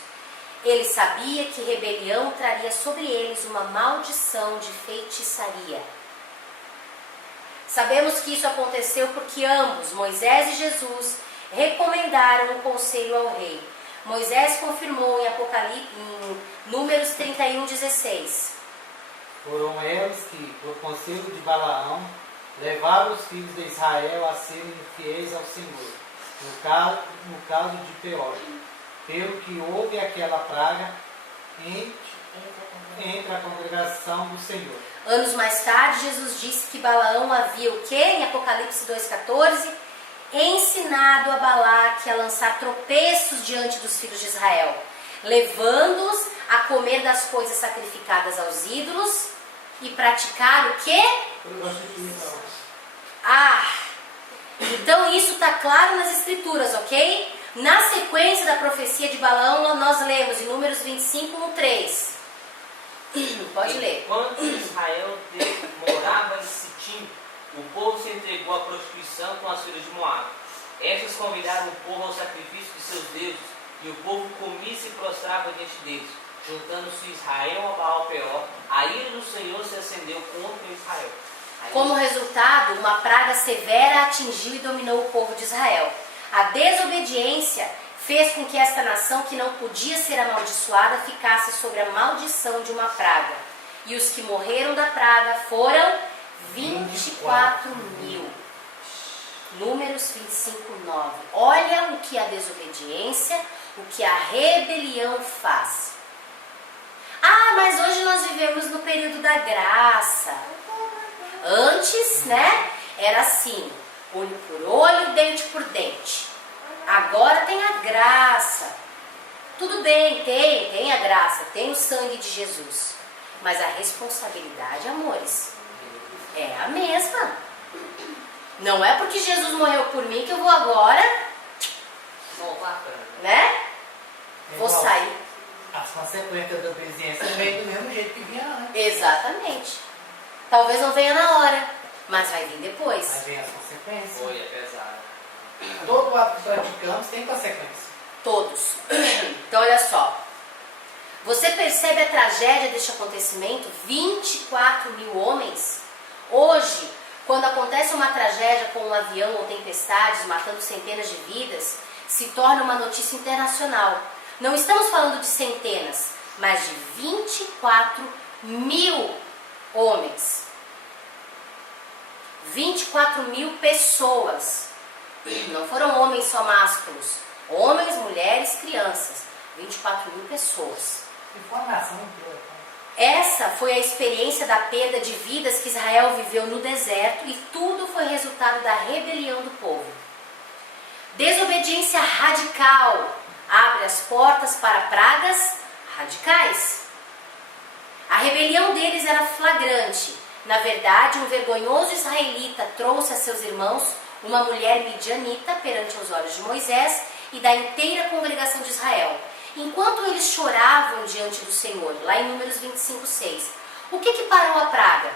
Ele sabia que rebelião traria sobre eles uma maldição de feitiçaria. Sabemos que isso aconteceu porque ambos, Moisés e Jesus, recomendaram o conselho ao rei. Moisés confirmou em Números 31:16. Foram eles que, por conselho de Balaão, levaram os filhos de Israel a serem infiéis ao Senhor, no caso de Peor, pelo que houve aquela praga entre a congregação do Senhor. Anos mais tarde, Jesus disse que Balaão havia o quê? Em Apocalipse 2,14, ensinado a Balaque a lançar tropeços diante dos filhos de Israel, levando-os a comer das coisas sacrificadas aos ídolos e praticar o quê? Então isso está claro nas escrituras, ok? Na sequência da profecia de Balaão, nós lemos em Números 25:3. Pode ler. Enquanto Israel morava em Sitim, o povo se entregou à prostituição com as filhas de Moabe. Estas convidaram o povo ao sacrifício de seus deuses, e o povo comia e se prostrava diante deles. Juntando-se Israel a Baal-Peor, a ira do Senhor se acendeu contra Israel. Como resultado, uma praga severa atingiu e dominou o povo de Israel. A desobediência fez com que esta nação, que não podia ser amaldiçoada, ficasse sobre a maldição de uma praga. E os que morreram da praga foram 24.000. Números 25:9. Olha o que a desobediência, o que a rebelião faz. Mas hoje nós vivemos no período da graça. Antes, era assim, olho por olho, dente por dente. Agora tem a graça. Tudo bem, tem a graça, tem o sangue de Jesus. Mas a responsabilidade, amores, é a mesma. Não é porque Jesus morreu por mim que eu vou agora, vou sair. As consequências da obediência vêm do mesmo jeito que vinha antes. Exatamente. Talvez não venha na hora, mas vai vir depois. Mas vem as consequências. Foi, é pesado. Todo ato que praticamos tem consequência. Todos. Então olha só. Você percebe a tragédia deste acontecimento? 24.000 homens. Hoje, quando acontece uma tragédia com um avião ou tempestades matando centenas de vidas, se torna uma notícia internacional. Não estamos falando de centenas, mas de 24.000 homens. 24.000 pessoas. Não foram homens só másculos. Homens, mulheres, crianças. 24.000 pessoas. Informação. Essa foi a experiência da perda de vidas que Israel viveu no deserto, e tudo foi resultado da rebelião do povo. Desobediência radical abre as portas para pragas radicais. A rebelião deles era flagrante. Na verdade, um vergonhoso israelita trouxe a seus irmãos uma mulher midianita perante os olhos de Moisés e da inteira congregação de Israel, enquanto eles choravam diante do Senhor, lá em Números 25:6. O que parou a praga?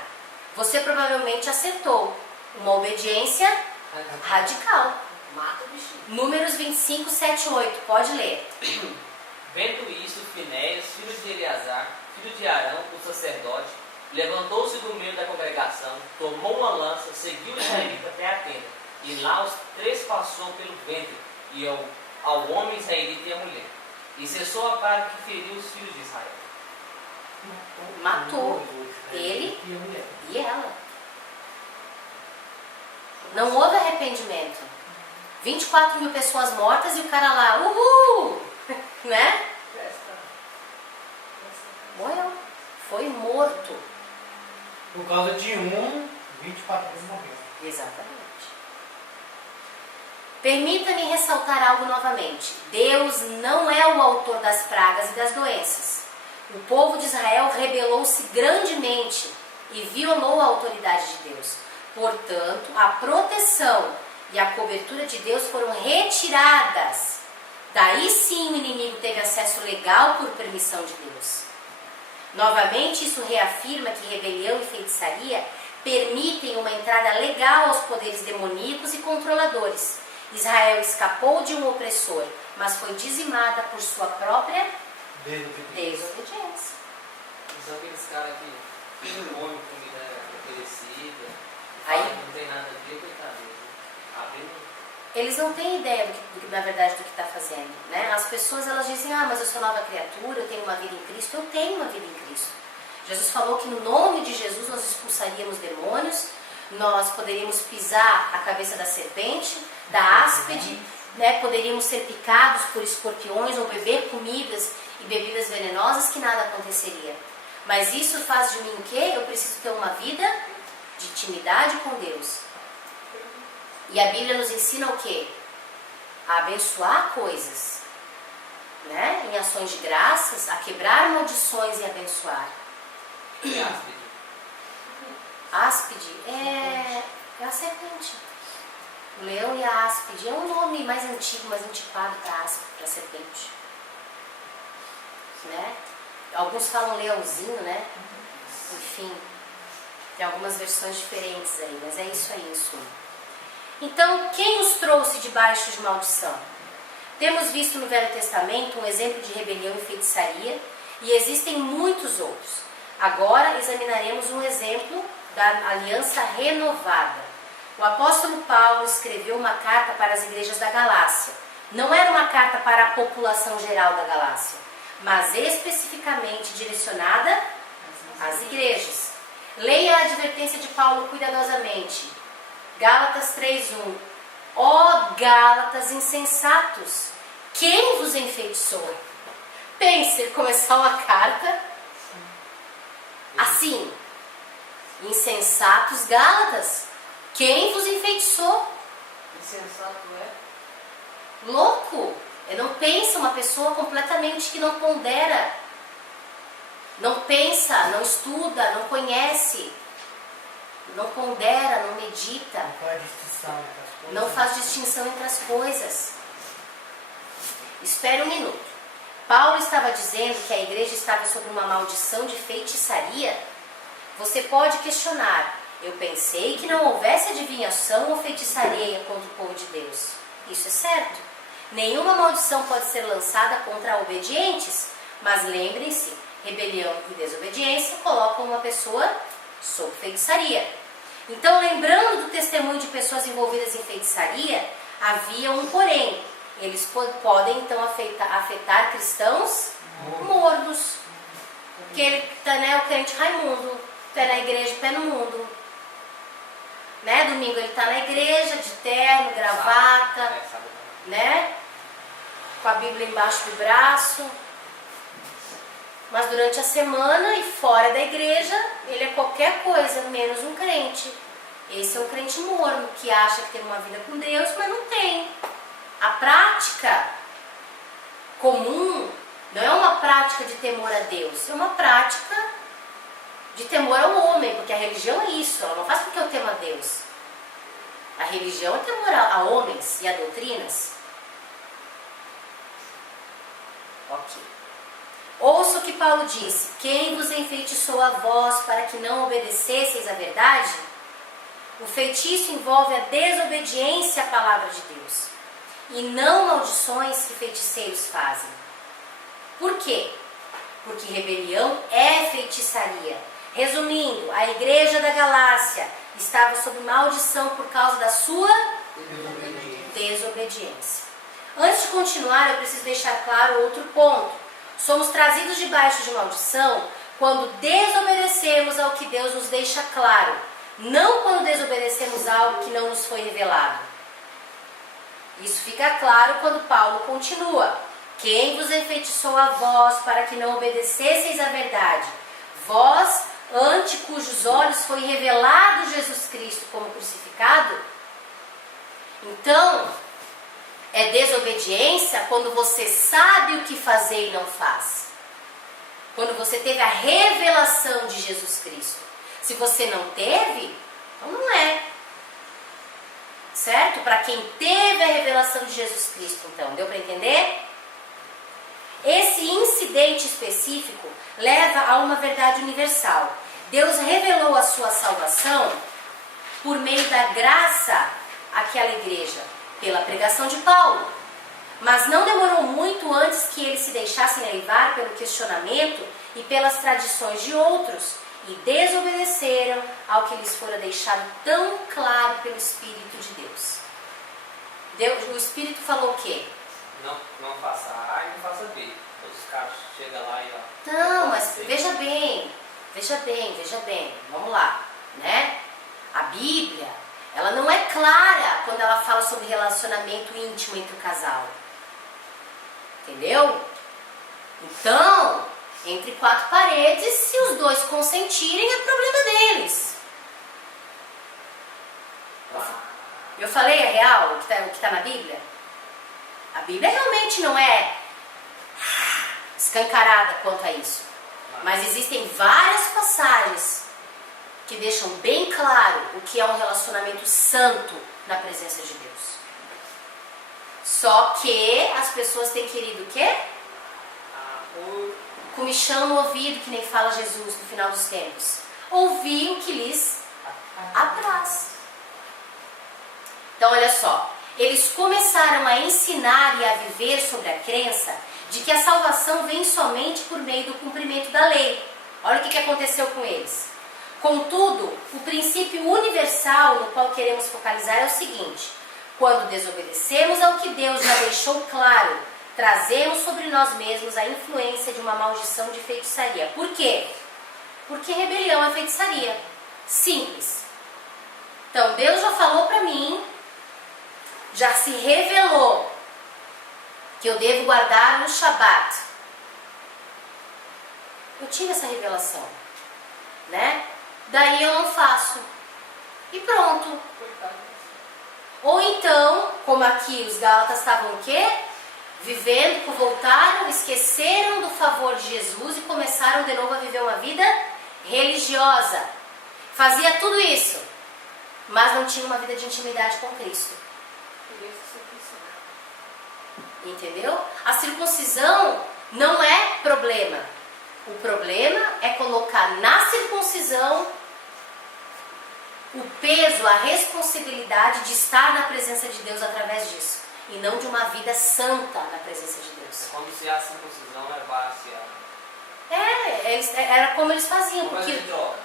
Você provavelmente acertou. Uma obediência radical. Mata o bichinho. Números 25:7-8. Pode ler. Vendo isso, Finéias, filho de Eleazar, filho de Arão, o sacerdote, levantou-se do meio da congregação, tomou uma lança, seguiu o israelita até a tenda, e lá os trespassou pelo ventre, e ao homem israelita e à mulher. E cessou a praga que feriu os filhos de Israel. Matou ele e ela. Não houve arrependimento. 24.000 pessoas mortas e o cara lá, uhul! Né? Morreu. Foi morto. Por causa de 24 morreram. Exatamente. Permita-me ressaltar algo novamente. Deus não é o autor das pragas e das doenças. O povo de Israel rebelou-se grandemente e violou a autoridade de Deus. Portanto, a proteção e a cobertura de Deus foram retiradas. Daí sim o inimigo teve acesso legal por permissão de Deus. Novamente, isso reafirma que rebelião e feitiçaria permitem uma entrada legal aos poderes demoníacos e controladores. Israel escapou de um opressor, mas foi dizimada por sua própria desobediência. São aqueles caras que comem comida oferecida, Aí, não tem nada a ver, coitado. Eles não têm ideia na verdade, do que está fazendo, né? As pessoas, elas dizem, mas eu sou nova criatura, eu tenho uma vida em Cristo. Eu tenho uma vida em Cristo. Jesus falou que no nome de Jesus nós expulsaríamos demônios, nós poderíamos pisar a cabeça da serpente, da áspide, né? Poderíamos ser picados por escorpiões ou beber comidas e bebidas venenosas, que nada aconteceria. Mas isso faz de mim o quê? Eu preciso ter uma vida de intimidade com Deus. E a Bíblia nos ensina o quê? A abençoar coisas, né? Em ações de graças, a quebrar maldições e abençoar. Áspide é a serpente. O leão e a áspide é um nome mais antigo, mais antiquado para serpente, né? Alguns falam leãozinho, né? Enfim, tem algumas versões diferentes aí, mas é isso aí em suma. Então, quem os trouxe debaixo de maldição? Temos visto no Velho Testamento um exemplo de rebelião e feitiçaria, e existem muitos outros. Agora examinaremos um exemplo da aliança renovada. O apóstolo Paulo escreveu uma carta para as igrejas da Galácia. Não era uma carta para a população geral da Galácia, mas especificamente direcionada às igrejas. Leia a advertência de Paulo cuidadosamente. Gálatas 3:1. Ó Gálatas insensatos, quem vos enfeitiçou? Pense, começar uma carta assim. Insensatos Gálatas, quem vos enfeitiçou? Insensato é? Louco. Não pensa, uma pessoa completamente que não pondera. Não pensa, não estuda, não conhece. Não pondera, não medita. Não faz distinção entre as coisas. Espere um minuto. Paulo estava dizendo que a igreja estava sob uma maldição de feitiçaria? Você pode questionar. Eu pensei que não houvesse adivinhação ou feitiçaria contra o povo de Deus. Isso é certo. Nenhuma maldição pode ser lançada contra obedientes. Mas lembrem-se, rebelião e desobediência colocam uma pessoa sob feitiçaria. Então, lembrando do testemunho de pessoas envolvidas em feitiçaria, havia um porém. Eles podem, então, afetar cristãos mornos. Que ele tá, né, o crente Raimundo, pé na igreja, pé no mundo. Né? Domingo ele está na igreja, de terno, gravata, né? Com a Bíblia embaixo do braço. Mas durante a semana e fora da igreja, ele é qualquer coisa, menos um crente. Esse é um crente morno, que acha que tem uma vida com Deus, mas não tem. A prática comum não é uma prática de temor a Deus, é uma prática de temor ao homem, porque a religião é isso, ela não faz porque eu temo a Deus. A religião é temor a homens e a doutrinas. Ok. Ouça o que Paulo disse: quem vos enfeitiçou a vós para que não obedecesseis à verdade? O feitiço envolve a desobediência à palavra de Deus, e não maldições que feiticeiros fazem. Por quê? Porque rebelião é feitiçaria. Resumindo, a igreja da Galácia estava sob maldição por causa da sua desobediência. Antes de continuar, eu preciso deixar claro outro ponto. Somos trazidos debaixo de maldição quando desobedecemos ao que Deus nos deixa claro, não quando desobedecemos algo que não nos foi revelado. Isso fica claro quando Paulo continua: quem vos enfeitiçou a vós para que não obedecesseis à verdade? Vós, ante cujos olhos foi revelado Jesus Cristo como crucificado? Então, é desobediência quando você sabe o que fazer e não faz. Quando você teve a revelação de Jesus Cristo. Se você não teve, então não é. Certo? Para quem teve a revelação de Jesus Cristo, então. Deu para entender? Esse incidente específico leva a uma verdade universal. Deus revelou a sua salvação por meio da graça àquela igreja, pela pregação de Paulo. Mas não demorou muito antes que eles se deixassem levar pelo questionamento e pelas tradições de outros e desobedeceram ao que lhes fora deixado tão claro pelo Espírito de Deus. O Espírito falou o quê? Não faça A e não faça B. Os caras chegam lá e ó. Não, mas veja bem, vamos lá, né? A Bíblia, ela não é clara quando ela fala sobre relacionamento íntimo entre o casal. Entendeu? Então, entre quatro paredes, se os dois consentirem, é problema deles. Eu falei, é real o que está na Bíblia? A Bíblia realmente não é escancarada quanto a isso. Mas existem várias passagens que deixam bem claro o que é um relacionamento santo na presença de Deus. Só que as pessoas têm querido o quê? Comichão no ouvido, que nem fala Jesus no final dos tempos. Ouvir o que lhes apraz. Então olha só, eles começaram a ensinar e a viver sobre a crença de que a salvação vem somente por meio do cumprimento da lei. Olha o que aconteceu com eles. Contudo, o princípio universal no qual queremos focalizar é o seguinte: quando desobedecemos ao que Deus já deixou claro, trazemos sobre nós mesmos a influência de uma maldição de feitiçaria. Por quê? Porque rebelião é feitiçaria. Simples. Então, Deus já falou para mim, já se revelou que eu devo guardar o Shabat. Eu tive essa revelação, né? Daí eu não faço. E pronto. Ou então, como aqui os gálatas estavam o quê? Vivendo, voltaram, esqueceram do favor de Jesus e começaram de novo a viver uma vida religiosa. Fazia tudo isso, mas não tinha uma vida de intimidade com Cristo. Entendeu? A circuncisão não é problema. O problema é colocar na circuncisão o peso, a responsabilidade de estar na presença de Deus através disso. E não de uma vida santa na presença de Deus. É como se a circuncisão levasse a... Era como eles faziam. Não porque... fazer troca.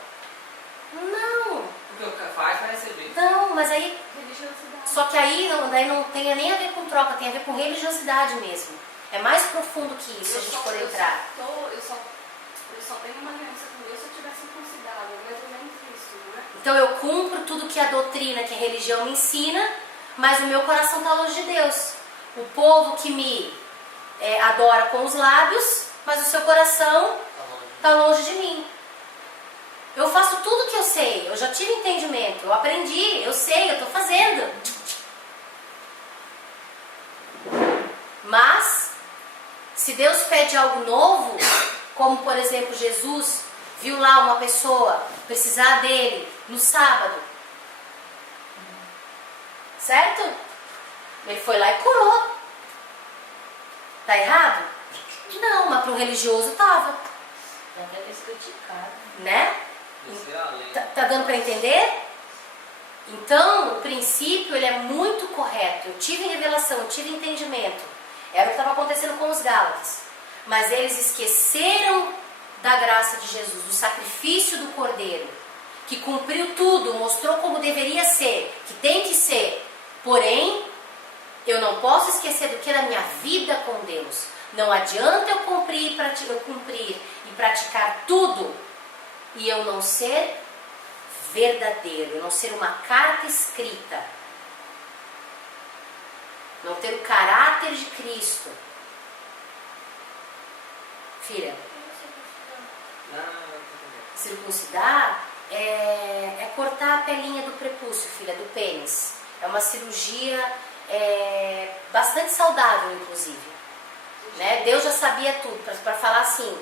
Não. Porque o que faz vai receber. Não, mas aí... Religiosidade. Só que aí daí não tem nem a ver com troca, tem a ver com religiosidade mesmo. É mais profundo que isso, se a gente for entrar. Eu só tenho uma aliança com Deus se eu tiver circuncidado, mais ou menos isso, né? Então eu cumpro tudo que a doutrina, que a religião me ensina, mas o meu coração está longe de Deus. O povo que me adora com os lábios, mas o seu coração está longe de mim. Eu faço tudo que eu sei, eu já tive entendimento, eu aprendi, eu sei, eu estou fazendo. Mas, se Deus pede algo novo, como por exemplo Jesus viu lá uma pessoa precisar dele no sábado, certo? Ele foi lá e curou. Tá errado? Não, mas para o religioso estava. Né? Tá dando para entender? Então, o princípio ele é muito correto. Eu tive revelação, eu tive entendimento. Era o que estava acontecendo com os gálatas. Mas eles esqueceram da graça de Jesus, do sacrifício do Cordeiro, que cumpriu tudo, mostrou como deveria ser, que tem que ser. Porém, eu não posso esquecer do que é da minha vida com Deus. Não adianta eu cumprir e praticar tudo e eu não ser verdadeiro, eu não ser uma carta escrita, não ter o caráter de Cristo. Filha, circuncidar é cortar a pelinha do prepúcio, filha, do pênis. É uma cirurgia bastante saudável, inclusive. Né? Deus já sabia tudo, para falar assim,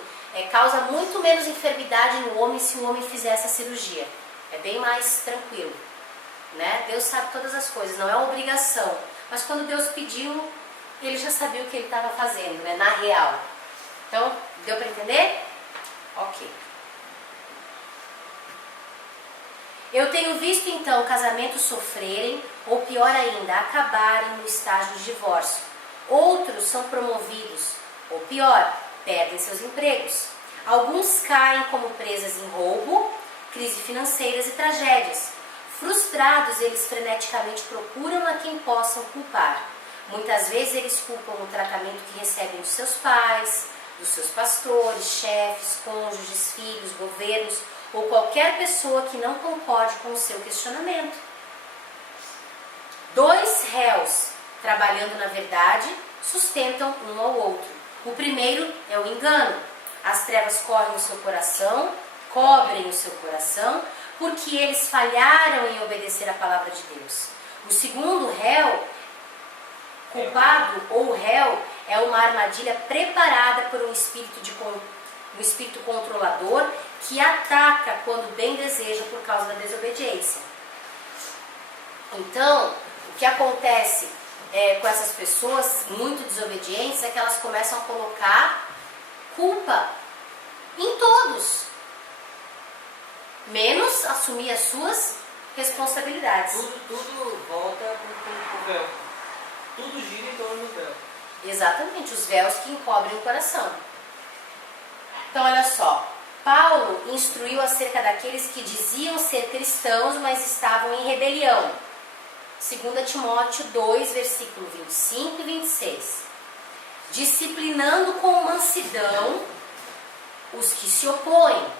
causa muito menos enfermidade no homem se o homem fizer essa cirurgia. É bem mais tranquilo. Né? Deus sabe todas as coisas, não é uma obrigação. Mas quando Deus pediu, ele já sabia o que ele estava fazendo, né? Na real. Então, deu para entender? Ok. Eu tenho visto então casamentos sofrerem, ou pior ainda, acabarem no estágio de divórcio. Outros são promovidos, ou pior, perdem seus empregos. Alguns caem como presas em roubo, crise financeiras e tragédias. Frustrados, eles freneticamente procuram a quem possam culpar. Muitas vezes eles culpam o tratamento que recebem dos seus pais, dos seus pastores, chefes, cônjuges, filhos, governos ou qualquer pessoa que não concorde com o seu questionamento. Dois réus trabalhando na verdade sustentam um ao outro. O primeiro é o engano. As trevas cobrem o seu coração, porque eles falharam em obedecer a palavra de Deus. O segundo réu, culpado ou réu, é uma armadilha preparada por um espírito controlador que ataca quando bem deseja por causa da desobediência. Então, o que acontece com essas pessoas muito desobedientes é que elas começam a colocar culpa em todos, menos assumir as suas responsabilidades. Tudo volta pro véu. Tudo gira em torno do véu. Exatamente, os véus que encobrem o coração. Então, olha só. Paulo instruiu acerca daqueles que diziam ser cristãos, mas estavam em rebelião. 2 Timóteo 2, versículo 25 e 26. Disciplinando com mansidão os que se opõem,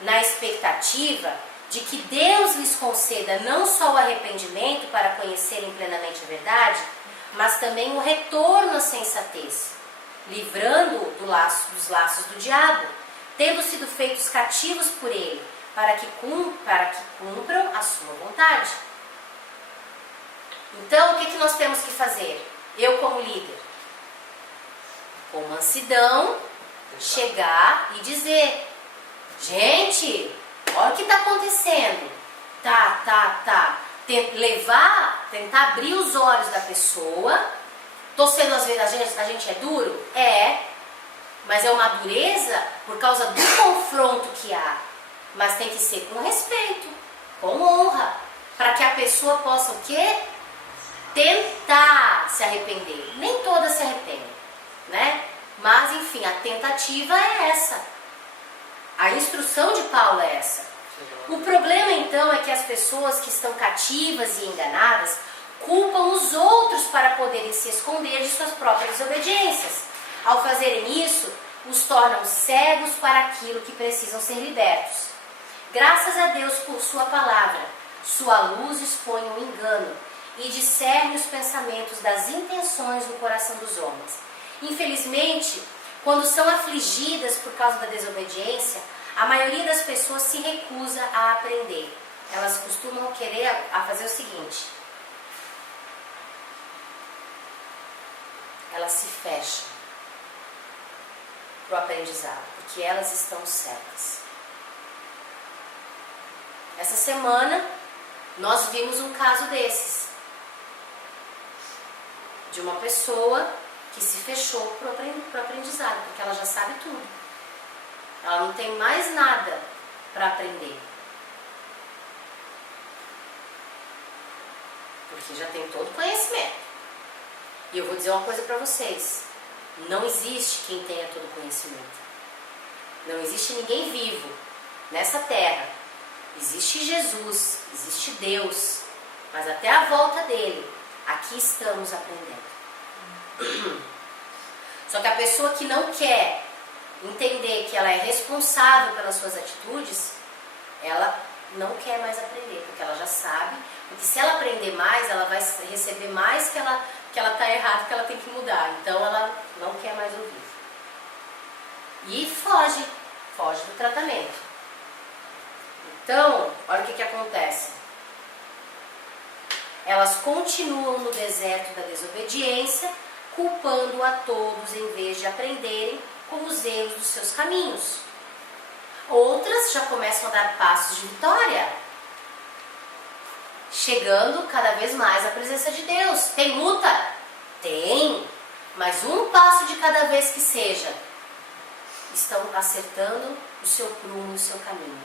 na expectativa de que Deus lhes conceda não só o arrependimento para conhecerem plenamente a verdade, mas também o retorno à sensatez, livrando dos laços do diabo, tendo sido feitos cativos por ele, para que cumpram a sua vontade. Então, o que nós temos que fazer? Eu, como líder, com mansidão, chegar e dizer: gente, olha o que está acontecendo. Tentar abrir os olhos da pessoa. Tô sendo, às vezes, a gente é duro? É, mas é uma dureza por causa do confronto que há. Mas tem que ser com respeito, com honra, para que a pessoa possa o quê? Tentar se arrepender. Nem todas se arrependem, né? Mas, enfim, a tentativa é essa. A instrução de Paulo é essa. O problema, então, é que as pessoas que estão cativas e enganadas culpam os outros para poderem se esconder de suas próprias desobediências. Ao fazerem isso, os tornam cegos para aquilo que precisam ser libertos. Graças a Deus por sua palavra, sua luz expõe o engano e discerne os pensamentos das intenções do coração dos homens. Infelizmente, quando são afligidas por causa da desobediência, a maioria das pessoas se recusa a aprender. Elas costumam querer fazer o seguinte: elas se fecham para o aprendizado, porque elas estão certas. Essa semana, nós vimos um caso desses, de uma pessoa que se fechou para o aprendizado, porque ela já sabe tudo. Ela não tem mais nada para aprender, porque já tem todo o conhecimento. E eu vou dizer uma coisa para vocês: não existe quem tenha todo o conhecimento. Não existe ninguém vivo nessa terra. Existe Jesus, existe Deus, mas até a volta dele, aqui estamos aprendendo. Só que a pessoa que não quer entender que ela é responsável pelas suas atitudes, ela não quer mais aprender, porque ela já sabe, porque se ela aprender mais, ela vai receber mais que ela está errada, que ela tem que mudar. Então ela não quer mais ouvir. E foge do tratamento. Então, olha o que acontece. Elas continuam no deserto da desobediência, culpando a todos em vez de aprenderem com os erros dos seus caminhos. Outras já começam a dar passos de vitória, chegando cada vez mais à presença de Deus. Tem luta? Tem. mas um passo de cada vez que seja, estão acertando o seu prumo, o seu caminho.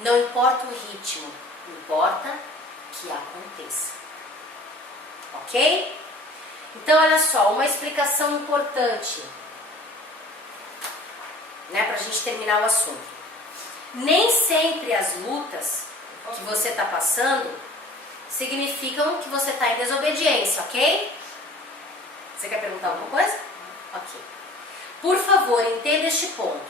Não importa o ritmo, importa que aconteça. Ok? Então, olha só, uma explicação importante, né, para a gente terminar o assunto. Nem sempre as lutas que você está passando significam que você está em desobediência, ok? Você quer perguntar alguma coisa? Ok. Por favor, entenda este ponto.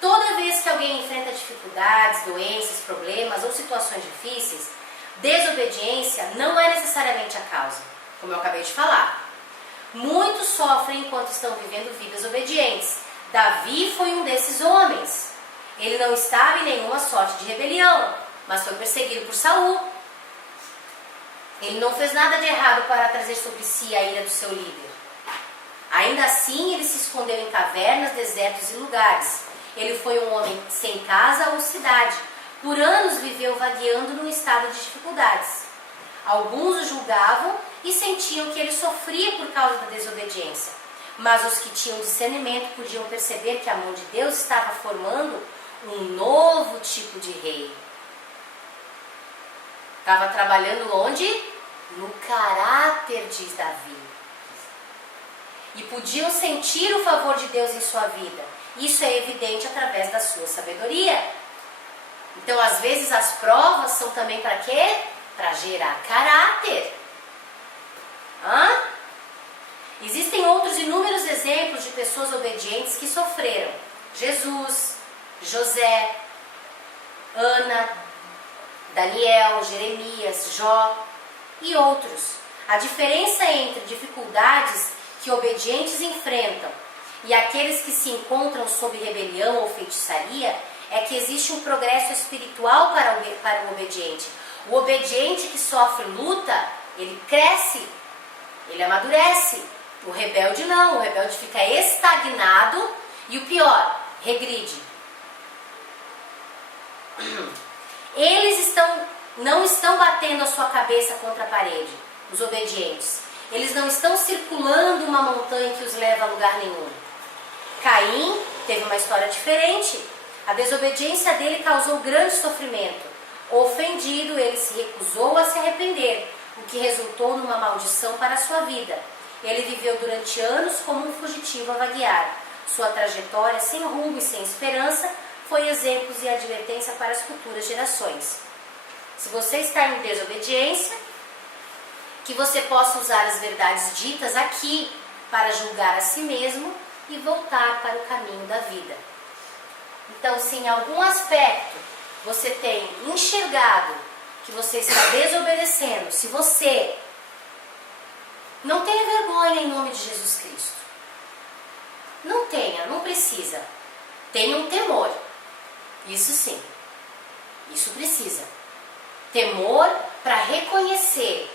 Toda vez que alguém enfrenta dificuldades, doenças, problemas ou situações difíceis, desobediência não é necessariamente a causa, como eu acabei de falar. Muitos sofrem enquanto estão vivendo vidas obedientes. Davi foi um desses homens. Ele não estava em nenhuma sorte de rebelião, mas foi perseguido por Saul. Ele não fez nada de errado para trazer sobre si a ira do seu líder. Ainda assim, ele se escondeu em cavernas, desertos e lugares. Ele foi um homem sem casa ou cidade. Por anos viveu vagueando num estado de dificuldades. Alguns o julgavam e sentiam que ele sofria por causa da desobediência. Mas os que tinham discernimento podiam perceber que a mão de Deus estava formando um novo tipo de rei. Estava trabalhando onde? No caráter, diz Davi. E podiam sentir o favor de Deus em sua vida. Isso é evidente através da sua sabedoria. Então, às vezes, as provas são também para quê? Para gerar caráter. Existem outros inúmeros exemplos de pessoas obedientes que sofreram. Jesus, José, Ana, Daniel, Jeremias, Jó e outros. A diferença entre dificuldades que obedientes enfrentam e aqueles que se encontram sob rebelião ou feitiçaria é que existe um progresso espiritual para o obediente. O obediente que sofre luta, ele cresce, ele amadurece. O rebelde não, o rebelde fica estagnado e o pior, regride. Eles não estão batendo a sua cabeça contra a parede, os obedientes. Eles não estão circulando uma montanha que os leva a lugar nenhum. Caim teve uma história diferente. A desobediência dele causou grande sofrimento. Ofendido, ele se recusou a se arrepender, o que resultou numa maldição para a sua vida. Ele viveu durante anos como um fugitivo a vaguear. Sua trajetória sem rumo e sem esperança foi exemplos e advertência para as futuras gerações. Se você está em desobediência, que você possa usar as verdades ditas aqui para julgar a si mesmo e voltar para o caminho da vida. Então, se em algum aspecto você tem enxergado que você está desobedecendo, se você não tenha vergonha em nome de Jesus Cristo. Não tenha, não precisa. Tenha um temor. Isso sim. Isso precisa. Temor para reconhecer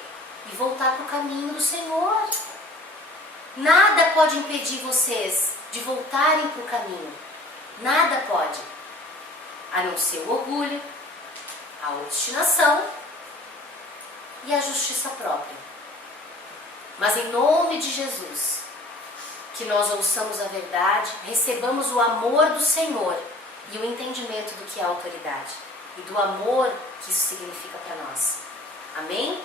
e voltar para o caminho do Senhor. Nada pode impedir vocês de voltarem para o caminho. Nada pode. A não ser o orgulho, a obstinação e a justiça própria. Mas em nome de Jesus, que nós ouçamos a verdade, recebamos o amor do Senhor e o entendimento do que é autoridade e do amor que isso significa para nós. Amém?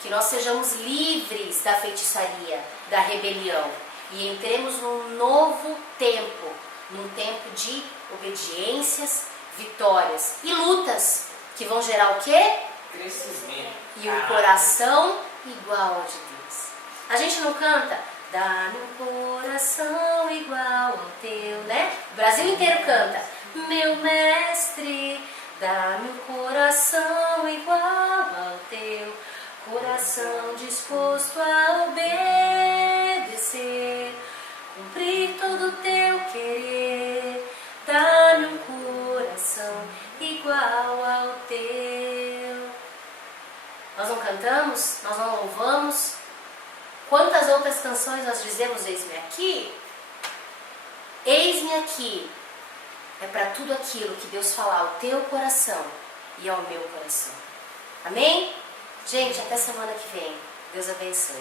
Que nós sejamos livres da feitiçaria, da rebelião e entremos num novo tempo, num tempo de obediências, vitórias e lutas que vão gerar o quê? Crescimento. E um coração igual ao de Deus. A gente não canta? Dá-me um coração igual ao teu, né? O Brasil inteiro canta. Meu mestre, dá-me um coração igual ao teu. Coração disposto a obedecer. Cumprir todo o teu querer. Dá-me um coração igual ao teu. Nós não cantamos? Nós não louvamos? Quantas outras canções nós dizemos eis-me aqui? Eis-me aqui é para tudo aquilo que Deus falar ao teu coração e ao meu coração. Amém? Gente, até semana que vem. Deus abençoe.